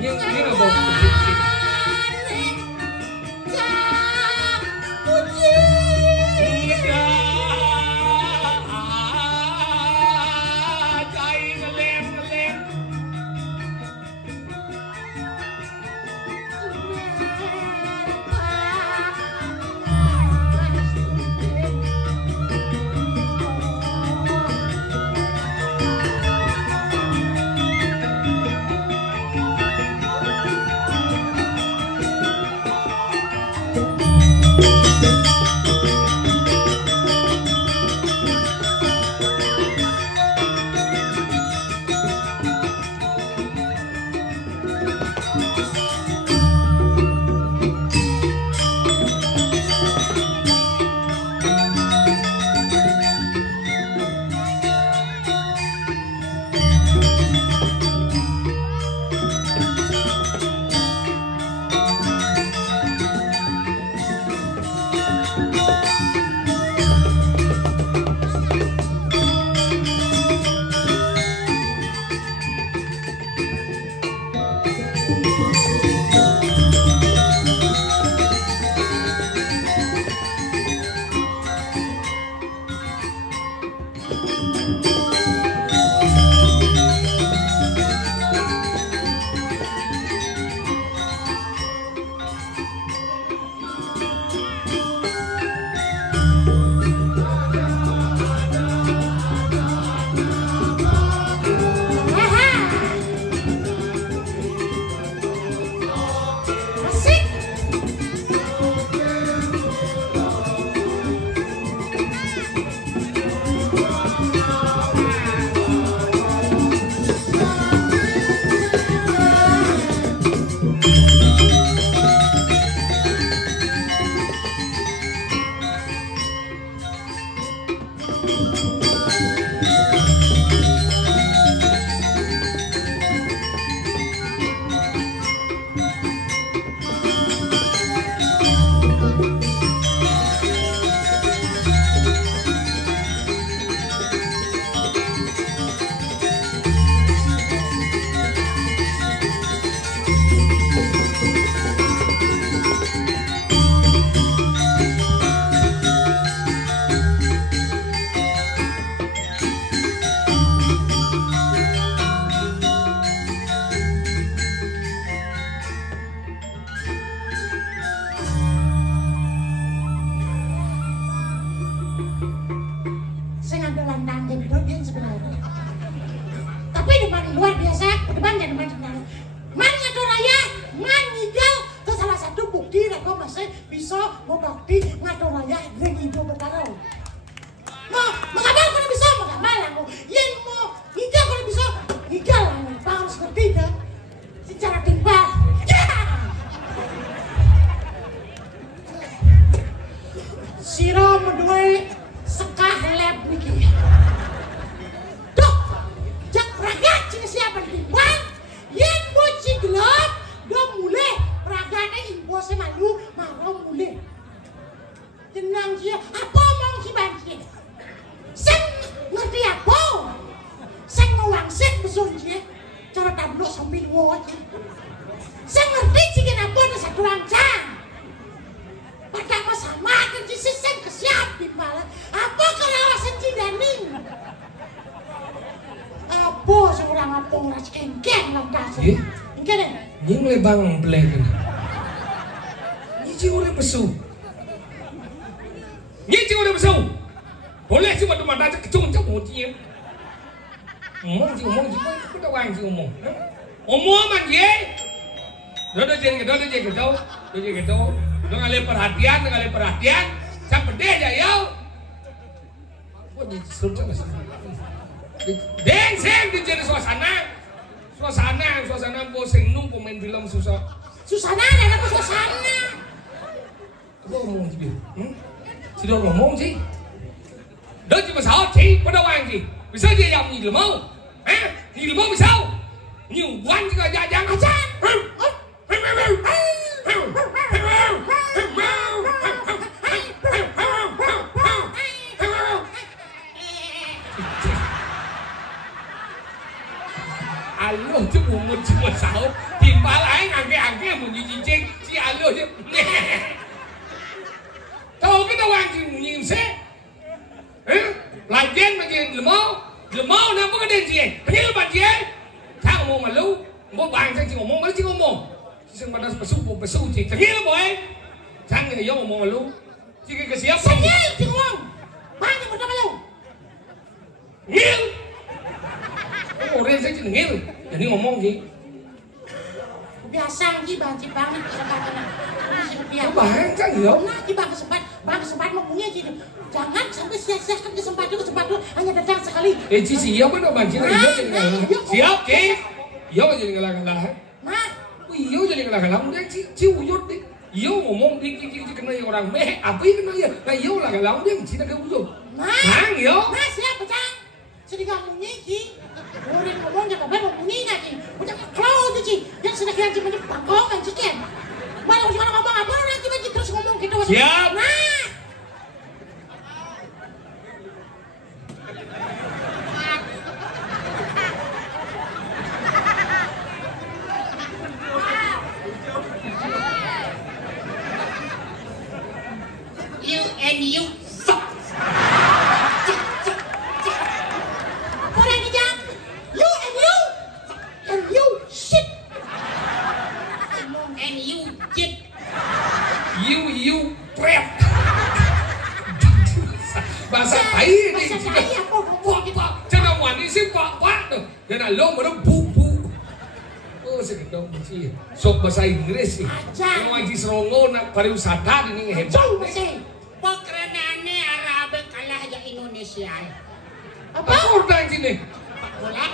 Ini apa? Yeah! mau aja. Saya ngerti sih kenapa ada satu rancang. Pada masa makan si sisen kesiapin malah. Apa kelawasan Cidaning? Apa seorang apa ngeras kengkeng lantas? Ini deh. Ini mulai bang belek. Ini udah besu. Ini udah besu. Boleh cuma cuma aja kecung mau cium. Ngomong sih, kita wang sih ngomong. Ngomong man ye. Udah jadi gitu. Udah ngalih perhatian. Sampai deh aja yo. Kok jadi seru sama sih? Deng jadi suasana bosen nung pemain film susah. Susana ada apa suasana? Apa ngomong sih? Si Dor ngomong sih. Đó chỉ mà sao chị có đâu ăn gì vì sao vậy dòng gì mau hả gì mau vì sao nhiều quan chứ là gia giang hả alo chứ một sáu thì ba lái hàng cái một gì trên chị alo chứ đâu cái đâu ăn gì nhìn xe lagian bagi lemau nak apa kena dia? Pergi lepas dia. Tak ngomong malu, mau bangsa cik ngomong, malu cik ngomong. Sing pada besu cik. Pergi le boy. Jangan dia ngomong malu. Cik ke siapa? Saya cik ngomong. Bang yang muda malu. Ngil. Oh, orang saya cik ngil. Jadi ngomong cik. Biasa lagi bang cik banget kesempatan. Bangsa dia. Nah, bang kesempatan ngomongnya cik. Jangan sampai sia-siakan kesempatan hanya datang sekali. Cici iya benar bang Cina iya jadi ngalah. Siap Cik. Iya jadi ngalah. Nah, iya jadi ngalah. Udah Cik uyut deh. Iya ngomong di kena orang meh. Apa yang kena ya? Nah iya lah ngalah dia Cina ke uyut. Nah, iya. Nah siapa Cang? Sedikit ngomongnya Cik. Orang ngomongnya bapak ngomongnya Cik. Udah kalau tuh Cik. Yang sedikit Cik macam pangkongan Cik kan. Malah cuma ngomong apa orang Cik terus ngomong gitu. Siap. Nah. You fuck. Orang ni jam. You shit. And you shit. You crap. Bahasa Thai ni. Bahasa Thai apa ngomong gitu. Jangan wani sih pak tu. Jangan lo mana bu. Oh segitu sih. Sok bahasa Inggris sih. Yang ngaji serongo nak pariwisata ini hebat. Pokranane Arabe kalah aja Indonesia. Apa orang sini? Bola.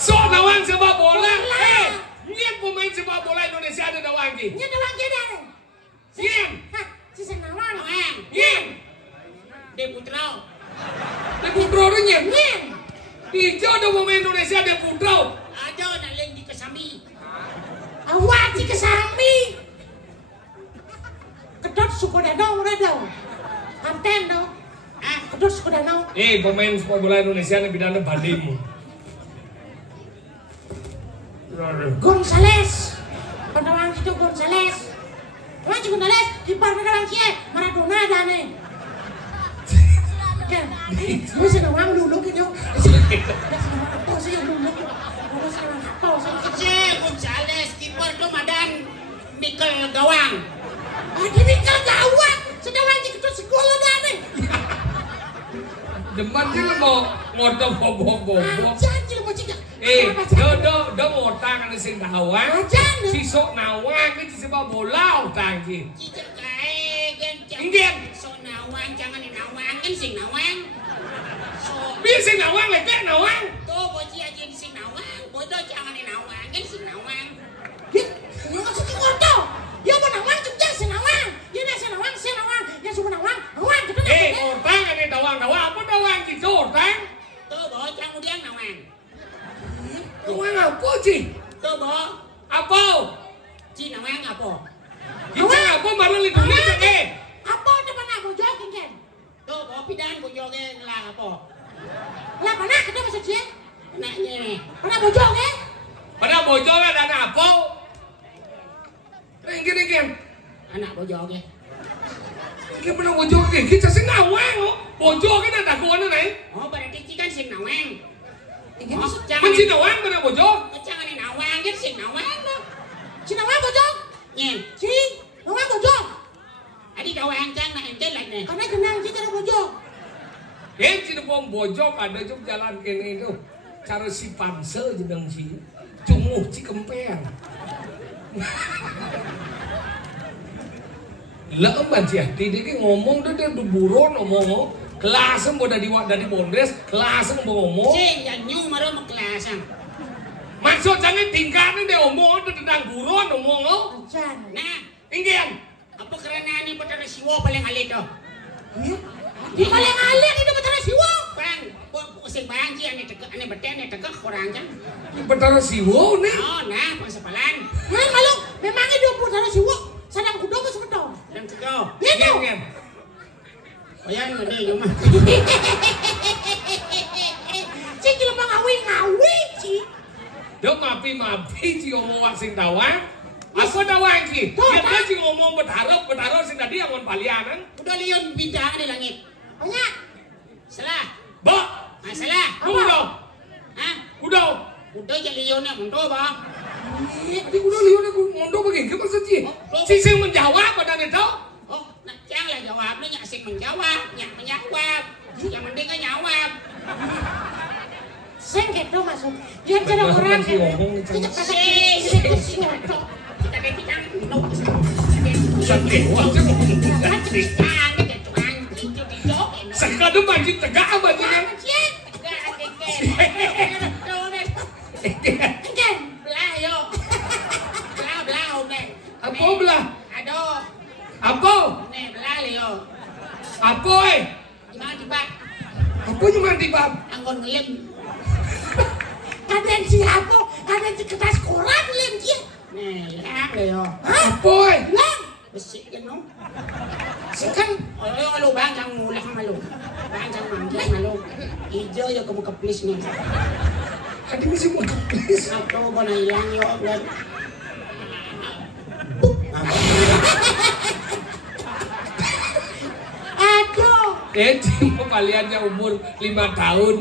So nawang sepak bola. Niat pemain sepak bola Indonesia ada nawang ki. Niat nawang ki dah. Niat. Si nawang. Niat. Deputro tu niat. Niat. Hijau ada pemain Indonesia Deputro. Ada nak leng di Kesami. Awak di Kesami. Kedot suku danau radau. Anten dong. Kedot suku danau. Pemain sepak bola Indonesia ni bidana Badim. Gonzales. Penawang itu Gonzales. Gonzales kiper penawang kia Maradona dah ni. Kan. Lu senawang dulu gitu. Apa sih dulu? Lu senawang apa sih? Gonzales kiper tu Madan Mikel Gawang. Di Mikel Gawang. Senawang itu sekolah dah ni. Deman dia mau ngordo bobo. Janji lu mau cakap. Do ngortang kan sing Gawang. Si sok nawang ni si sepak bola utang ki. Cicak kae Ingin. Sok nawang jangan nawang kan sing nawang. Biar sing nawang lagi nawang. Tuh boci aja di sing nawang. Bodoh jangan nawang kan sing nawang. Lu ngasih ngordo. Dia mau nawang juga sing nawang. Dia nak sing nawang. Dia suruh nawang. Gitu kan. Ngortang kan nawang. Apa nawang gitu ngortang? Tuh boh jangan dia nawang. Nawang apa sih? Tuh boh. Apa? Ci nawang apa? Nawang apa baru Indonesia ke? Apa depan aku jogging kan? Tuh boh pidan aku jogging lah apa? Lah mana kita masuk sih? Anaknya. Anak bojong ya? Pada bojong ada anak apa? Ringkin. Anak bojong ya. Kita pernah bojong kita sing nawang kok. Bojong kan ada kuana nih. Oh, berarti kan sing nawang. Kan si nawang pernah bojong. Jangan nawang kan sing nawang lo. Si nawang bojong? Nyen. Si nawang bojong. Adi nawang jang na ente lagi nih. Karena kenang si cara bojong. Si nepom bojong ada juk jalan kene itu. Cara si pansel jeneng si cumuh si kemper. Lah emban sih, dia ngomong dia buron ngomong, kelasem boda di Bondres, kelasem ngomong. Si yang nyu maro mak kelasem. Maksud jangan tingkahnya dia ngomong dia tentang buron ngomong. Nah, ingin apa kerana ni Betara Siwa paling alit tu? Di paling alit itu Betara Siwa. Bang, usik bang si ane tegak kurang kan? Betara Siwa ni? Oh, nah, pasapalan. Nah, maluk, memangnya dia Betara Siwa. Sadang kudo apa sekedong? Sadang kudo. Iya tu. Ayan, ada yang mah. Si kilo ngawi si. Dok mapi si ngomong sing dawang. Apa dawang si? Dia si ngomong betaro sing tadi yang palianan. Udah lion bintang di langit. Banyak. Salah. Ba. Salah. Udah. Hah? Udah jadi lionnya mundur bang. Adik udah lihat aku mondok bagaimana maksud sih? Si sing menjawab pada itu? Oh, nak jangan jawab, lu nyak sing menjawab, nyak menjawab. Yang penting kan jawab. Sing gitu masuk. Dia cara orang sih ngomong kita kita sakit wajah sekadar banjir tegak banjirnya. Apa belah? Aduh. Apa? Nih belah Leo. Apa Gimana tiba? Apa cuma tiba? Anggon ngelim. Kadang siapa? Kadang si kertas koran lem dia. Nih lah Leo. Apa? Lah. Besik kan no? Sekan. Lu bang jang mulak malu. Bang jang manggil malu. Ijo ya kamu keplis nih. Adik masih mau keplis. Atau kau nak hilang yo dan. Aduh. Cuma kaliannya umur 5 tahun.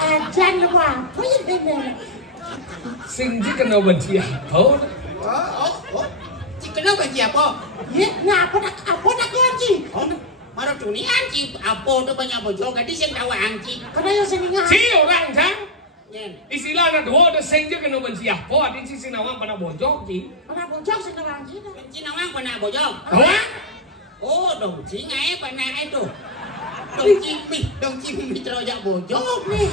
Ajan apa? Kau yang benar. Sing ji kena benci apa? Oh. Kena benci apa? Ya, nah apa nak kunci? Oh, marah tuni anci. Apa tu banyak bojol? Gadis yang tahu anci. Karena yang seningan. Si orang kan? Istilahnya dua ada sing je kena benci apa? Adik si sinawang pernah bojok ji. Pernah bojok sinawang ji? Sinawang pernah bojok. Apa? Oh, dong si ngai pernah itu. Dong cimi terojak bojok nih.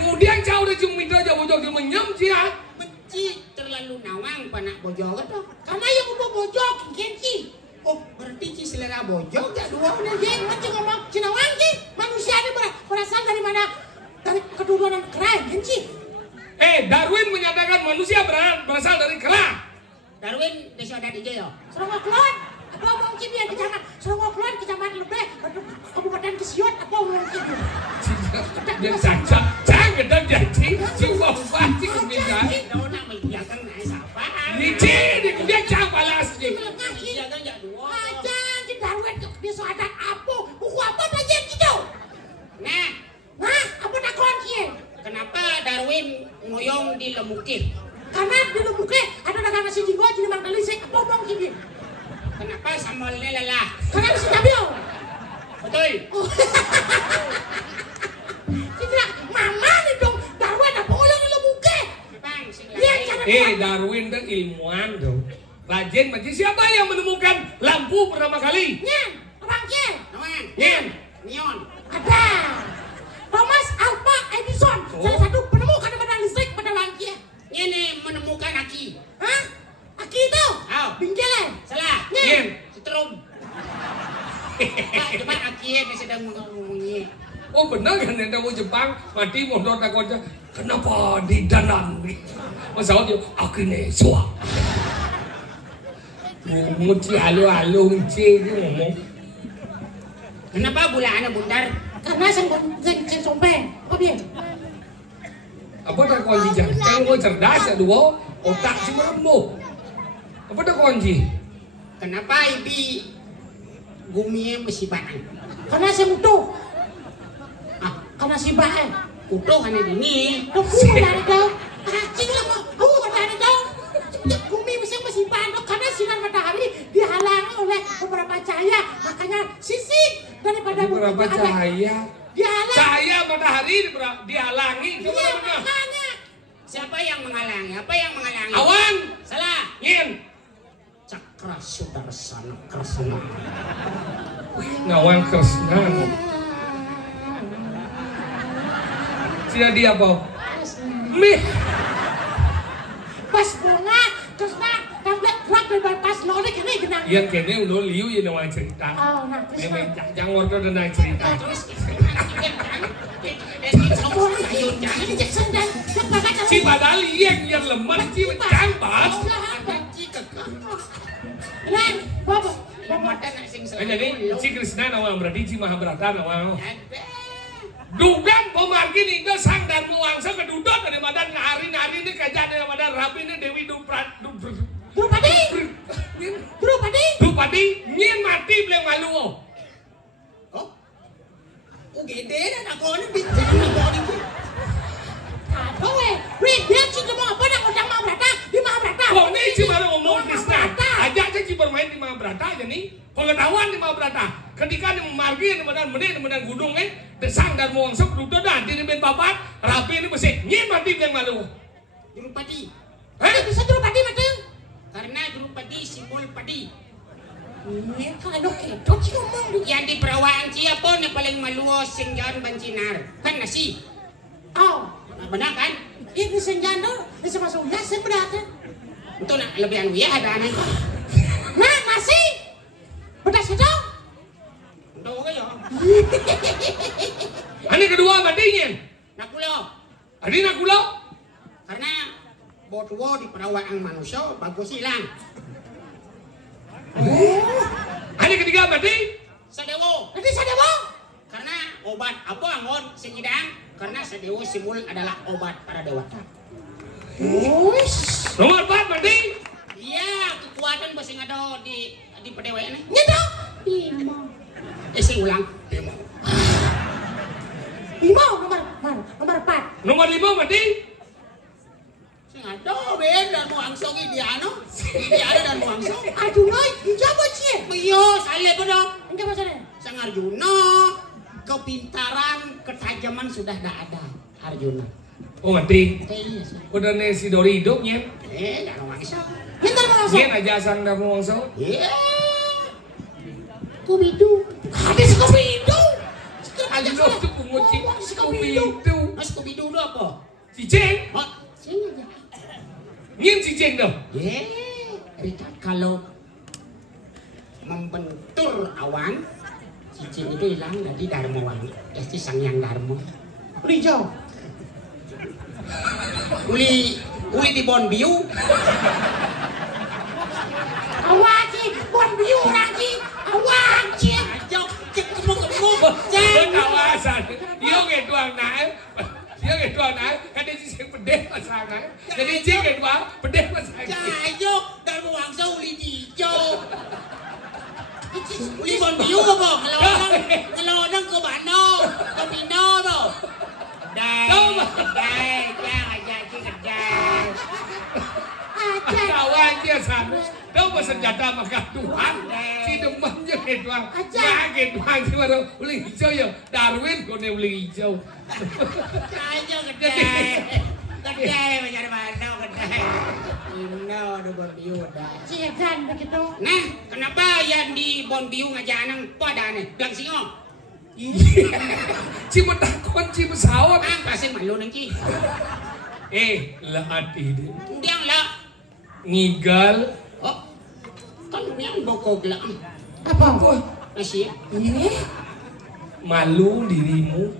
Kemudian jauh dari cumi terojak bojok dia menyem ji ya. Benci terlalu nawang pernah bojok itu. Karena yang udah bojok kenci. Oh, berarti ci selera bojok gak dua benar dia macam ngomong sinawang ji. Manusia ini berasal dari mana? Dari keturunan kera, kenci. Darwin menyatakan manusia berasal dari kera. Darwin desa ada di Jaya. Serongok Kulon. Apa omong cibian kecamatan? Serongok Kulon kecamatan Lebeh, Kabupaten Kesiot. Apa omong cibian? Dia cacat, gedang jadi. Coba pasti kebingungan. Kau nak mengiyakan naik siapa? Nici, dia cang balas ni. Mengiyakan jak dua. Ajan, di Darwin desa adat apa? Buku apa belajar gitu? Nah, apa nak kunci? Kenapa Darwin ngoyong di Lemukir? Karena di Lemukir ada negara si Jinggo jadi Magdalisik. Apa omong cibian? Kenapa sambalnya lelah? Karena si Tabio. Betul. Tidak, mama nih dong. Darwin apa ngoyong di Lemukir? Bang, Darwin dan ilmuwan dong. Rajin, siapa yang menemukan lampu pertama kali? Nyen, Abang Kiel. Nyen. Neon. Ada. Thomas Alva Edison. Salah satu penemu kadang-kadang listrik pada bangkit. Ini menemukan aki. Hah? Aki itu? Bingkilan. Salah. Nyen. Setrum. Cuma aki yang sedang ngomongnya. Oh benar kan yang tahu Jepang mati motor takutnya kenapa di dalam masalahnya akhirnya suah. Muci halu-halu ngomong. Kenapa bulaannya bundar? Karena sing sompeng. Apa biar? Apa dah kunci janteng gue cerdas ya dua otak si meremuk. Apa dah kunci? Kenapa ibi guminya mesti banang? Karena sing utuh. Ah, Karena si bae. utuh kan ini. Aku dari kau. Cing lah aku dari kau. Bumi masih panas karena sinar matahari dihalangi oleh beberapa cahaya, makanya sisik daripada bumi Beberapa cahaya. dihalangi. Cahaya matahari dihalangi. Iya, makanya. Siapa yang menghalangi? Apa yang menghalangi? Awan. Salah. Ngin. Cakra Sudarsana Kresna. Ngawan Kresna. Sila dia apa? Mih. Pas bunga terus nak tambah gerak dari pas lori kene genang. Yang kene udah liu ya nama cerita. Oh, nah terus Memang jangan order dan cerita. Terus Si padahal yang lemah si campas. Lan, bapak. Jadi si Krishna nawa berarti si Mahabharata nawa. Dugan pemargin itu sang dan muangsa keduduk dari madan ngari ini kajah dari madan rapi ini Dewi Drupadi. nyin mati beli malu. Oh, UGD dan aku ini bicara aku ini. Aduh, dia cuma apa yang udah Mahabharata di Mahabharata. Oh ini cuma ngomong Krishna. Ajak aja si bermain di Mahabharata aja nih. Pengetahuan di Mahabharata. Ketika di margi di medan gunung desang dan muangsa keduduk dan di ben babat rapi ini mesti nyin mati beli malu. Drupadi. Bisa Drupadi mati. Karena Drupadi simbol padi. Ini kalau ketok sih ngomong. Yang di perawaan siapa yang paling maluos singgahan bancinar? Kan nasi. Oh, Benar kan? ini senjata bisa masuk nasi berarti. Itu nak lebih anu ya ada aneh. Nah, nasi. Pedas itu. Tahu kan ya? Ini kedua matinya. Nakulo. Adi nak gula. Karena botuwo di perawaan manusia bagus hilang. Ini ketiga mati. Sadewo. Nanti sadewo. Karena obat apa angon senyidang? Karena sadewo simbol adalah obat para dewata. Nomor 4 mati. Iya, kekuatan masih ada di pedewe ini. Nyedo. Lima. Saya ulang. Lima nomor 4. Nomor 5 mati. Saya ada beda mau angsong dia anu. Dia ada dan mau angsong. Aduh, hijau bocil. Iyo, sale ko dong. Enggak masalah. Sang Arjuna, kepintaran, ketajaman sudah tidak ada. Arjuna. Oh mati. Iya sih. Udah nih si Dori hidupnya. Gak ada manusia. Bentar mau langsung. Nyin aja asang dan muangsa. Iya. Kubidu. Ada si Kubidu. Aja tuh penguci Scooby-Doo. itu. Mas Scooby-Doo itu apa? Cicing. Oh, Sini aja. Nyin cicing dong. Rita kalau membentur awan, cincin itu hilang jadi Darmawan. Jadi sang yang Darmo. Hijau. Uli di Bonbiu. Awaki, buat biu lagi. Awaki. Ajok, cek kemuk. Dia kawasan. Dia ngeduang naik. Dia ngeduang naik. Kan dia cicing pedeh pasang naik. Jadi cicing ngeduang pedeh pasang. Ajok, Darmawan sa uli hijau. Uli Bonbiu ka po? Ngalawang ko ba? No. Kamino to. Kawan dia sana. Tahu pas senjata makan Tuhan. Si demamnya ngeduang. Kaget Tuhan si baru uli hijau ya. Darwin kau nih uli hijau. Ajok gede. Gede mencari mana gede. Ino ada Bonbiu dah. Cigan begitu. Nah, kenapa yang di Bonbiu ngajanang pada nih? Bilang singo. Si metakon si pesawat. Pasti malu nanti. Lah hati dia. Dia lah. Ngigal. Oh, kan yang bokog lah. Apa? Masih. Ini. Malu dirimu.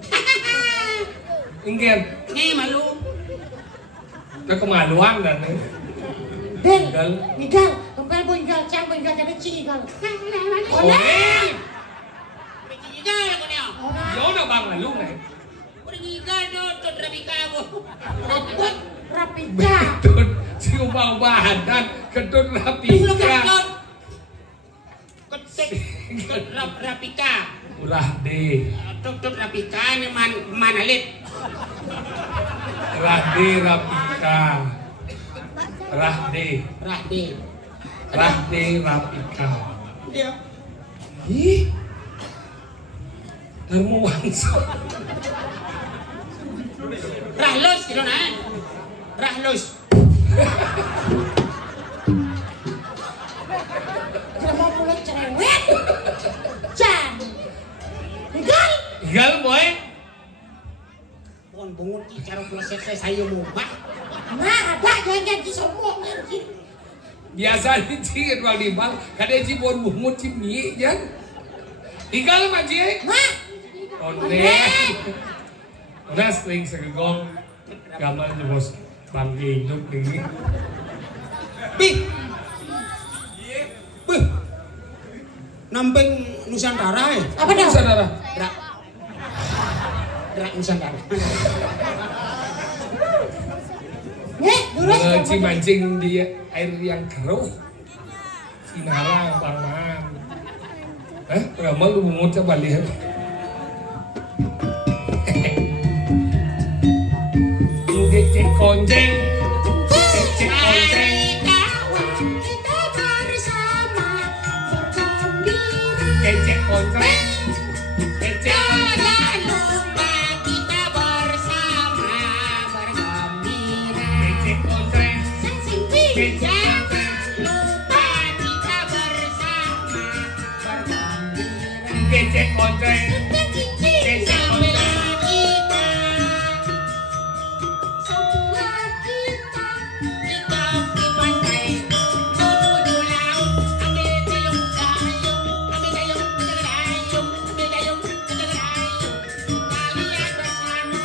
Ingin. Nih malu. Kemaluan dan Del. Nigal. Kempel bo igal, cang bo igal, jadi cigal. Oh, Ketut Rapika. Ketut si ubah-ubahan ketut Rapika. Ketut Rapika. Ulah deh. Ketut Rapika ini mana lid? Rahdi Rapika. Rahdi Rapika. Dia. Ih. Darmo Wangsa. Rahlus gitu nah. Rahlus. Kita mau mulai cerewet. Jan. Igal boy. Pon bungut ki cara proses saya mubah. Nah, ada yang disomong anjing. Biasa dicingin wal dibal, kada cibon bungut cimie jan. Igal maji. Nah, Onde. Udah sering segegong gambar di bos bangke hidup ini. Bih. Bih. Nampeng Nusantara ya? apa dong? Saudara? Drak Nusantara. Lurus. Mancing di air yang keruh. Sinarang Bangman. Ramal lu mungut coba lihat. Cek konceng. Cek konceng. Kita bersama bergembira. Cek konceng. Jangan lupa kita bersama bergembira. Cek konceng. Sang simpi. Jangan lupa kita bersama bergembira. Cek konceng. Sambil kita Semua kita di tepi pantai menuju laut, ambil gayung, ambil gayung, ambil gayung, ambil gayung, ambil gayung. Kalian bersama,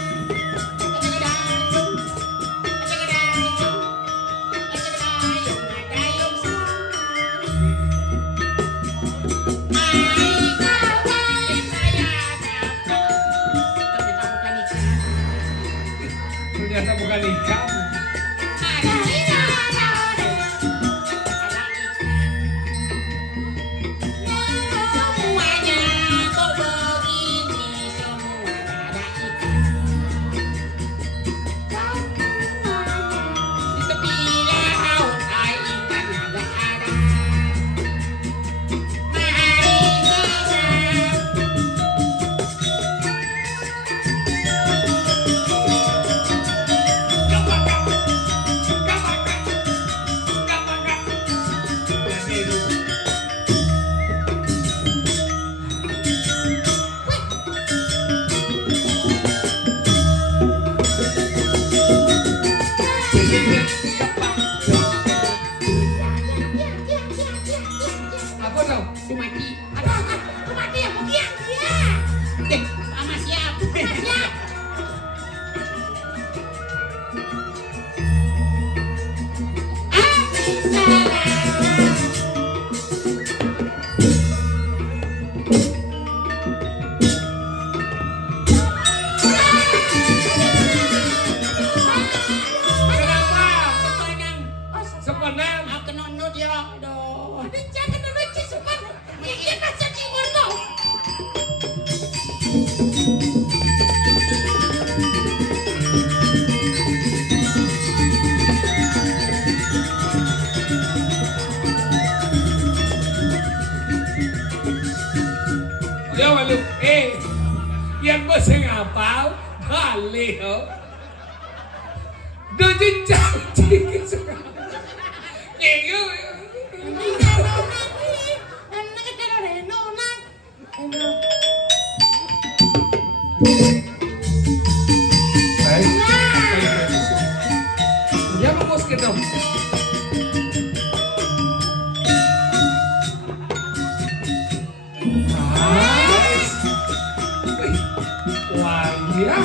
ambil gayung, ambil gayung, ambil gayung, gayung sama. Hai kawan, saya dapat, Ternyata ternyata bukan ikan. bukan ikan. Semuanya kok begini, semua ada ikan. Di tepi laut ikan ada. Mari kita Apa dong? mati. Aku mati ya, mugian dia. Sama siap. Siap. Kenapa? Sepanang. Sepenang. Aku nonut ya. Aduh. Ada jangan dulu cisuman. Ini masa ciwono. Ya malu. Yang bahasa ngapal balik. Dojin cantik. Nyengu. Ya bagus gitu. Wah, ya.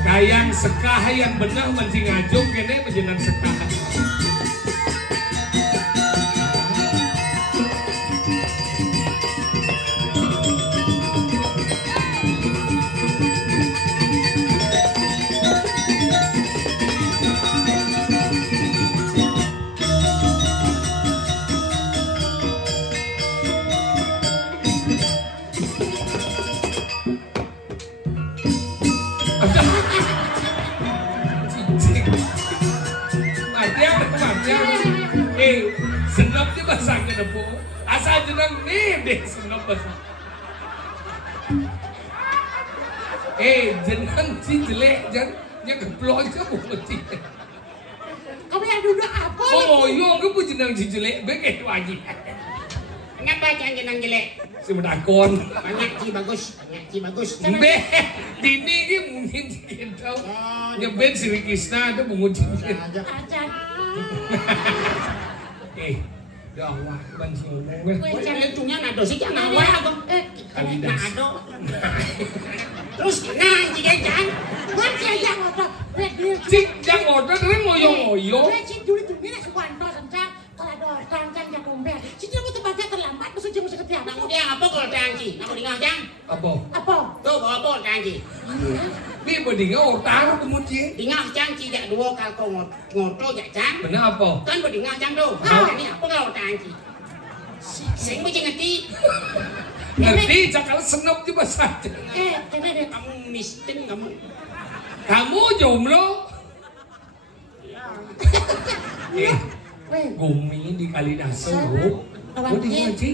Kayang sekah yang benar mancing ngajung kene penjenan sekah. sepuh. Asal jeneng nih deh senep basa. Jeneng si jelek jan nya keplok ke bukti. Kamu yang duduk apa? Ngoyong ke bu jeneng si jelek bege wajib. Kenapa jangan jenang jelek? Si medakon. Banyak ci bagus. Be, dini ki mungkin gitu. Nyebet si Krisna itu menguji. Aja. Gawah ban ngomong weh. Wah, lecungnya nado sih jangan aku. Nado. Terus nah cigejan. Kan saya yang ngotot. Cik jang order kan ngoyong-ngoyong. Cik dulu nih suwanto sencang. Kalau ada kancang yang gombel. Cik mau tempatnya terlambat mesti jam sekian. Nah, udah apa kalau tangki? Aku dengar jang. Apa? Tuh bawa apa tangki? Bi bedinga otang kemudian. Dengar jang tidak dua kalau ngoto ya jang. Benar apa? Kan berdengar jang tuh. Ini apa kalau tangki? Sing mesti ngerti. Ngerti cakal senop juga saja. Kamu miskin kamu. Kamu jomblo? Gumi di Kalidaso. Oh di ngaji.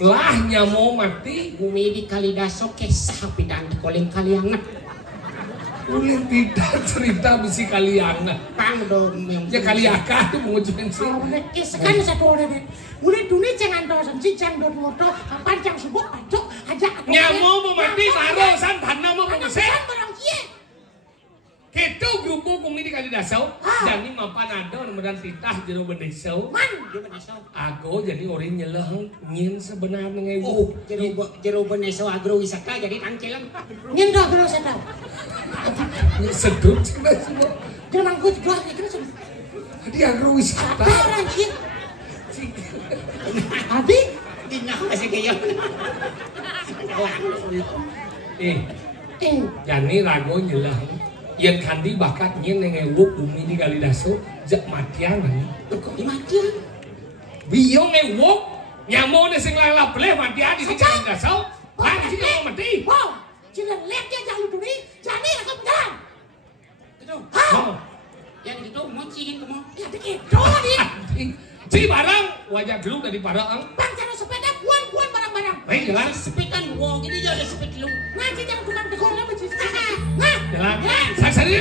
Lah nyamo mati. Gumi di Kalidaso kesah pidan koleng kaliangan. Ulin tidak cerita bisi kaliangan. Pang dong. Ya kaliaka tuh mengucapkan sih. Sekarang satu orang deh. Mulai dunia jangan dosen cicang dot moto panjang subuh pacok aja. Nyamo mau mati baru santana mau mengusir. Barang kie. Kita grupo kumi di Kalidaso. Jadi mapan ada nemenan titah jero bedeso. Man, Aku jadi orang nyeleh nyin sebenarnya ngewu. Jero beneso agrowisata jadi tangkilan. nyen dah terus ada. Sedut cina semua. Dia manggut gua itu semua. Di agrowisata. Orang kie. Abi, Dinah masih kayak. Jadi rago nyeleh. Yang kandi bakat nyin ngewu kumi di Kalidaso. Jak matian kan. Kok dimatian? Biyo ngewu. Nyamo ne sing lalap boleh matian di Kalidaso. Kan sih mau mati. wow, jangan lihat dia jalur dunia. Jadi aku benar. Itu. Yang itu mau cingin kamu. Ya dikit doang dia. Si barang wajah dulu dari parang. Bang cara sepeda buan barang-barang. Baik jalan. Sepitan wow gini aja sepet lu. Nanti jangan tukang tegurnya becis. Nah, Jalan. Saksari.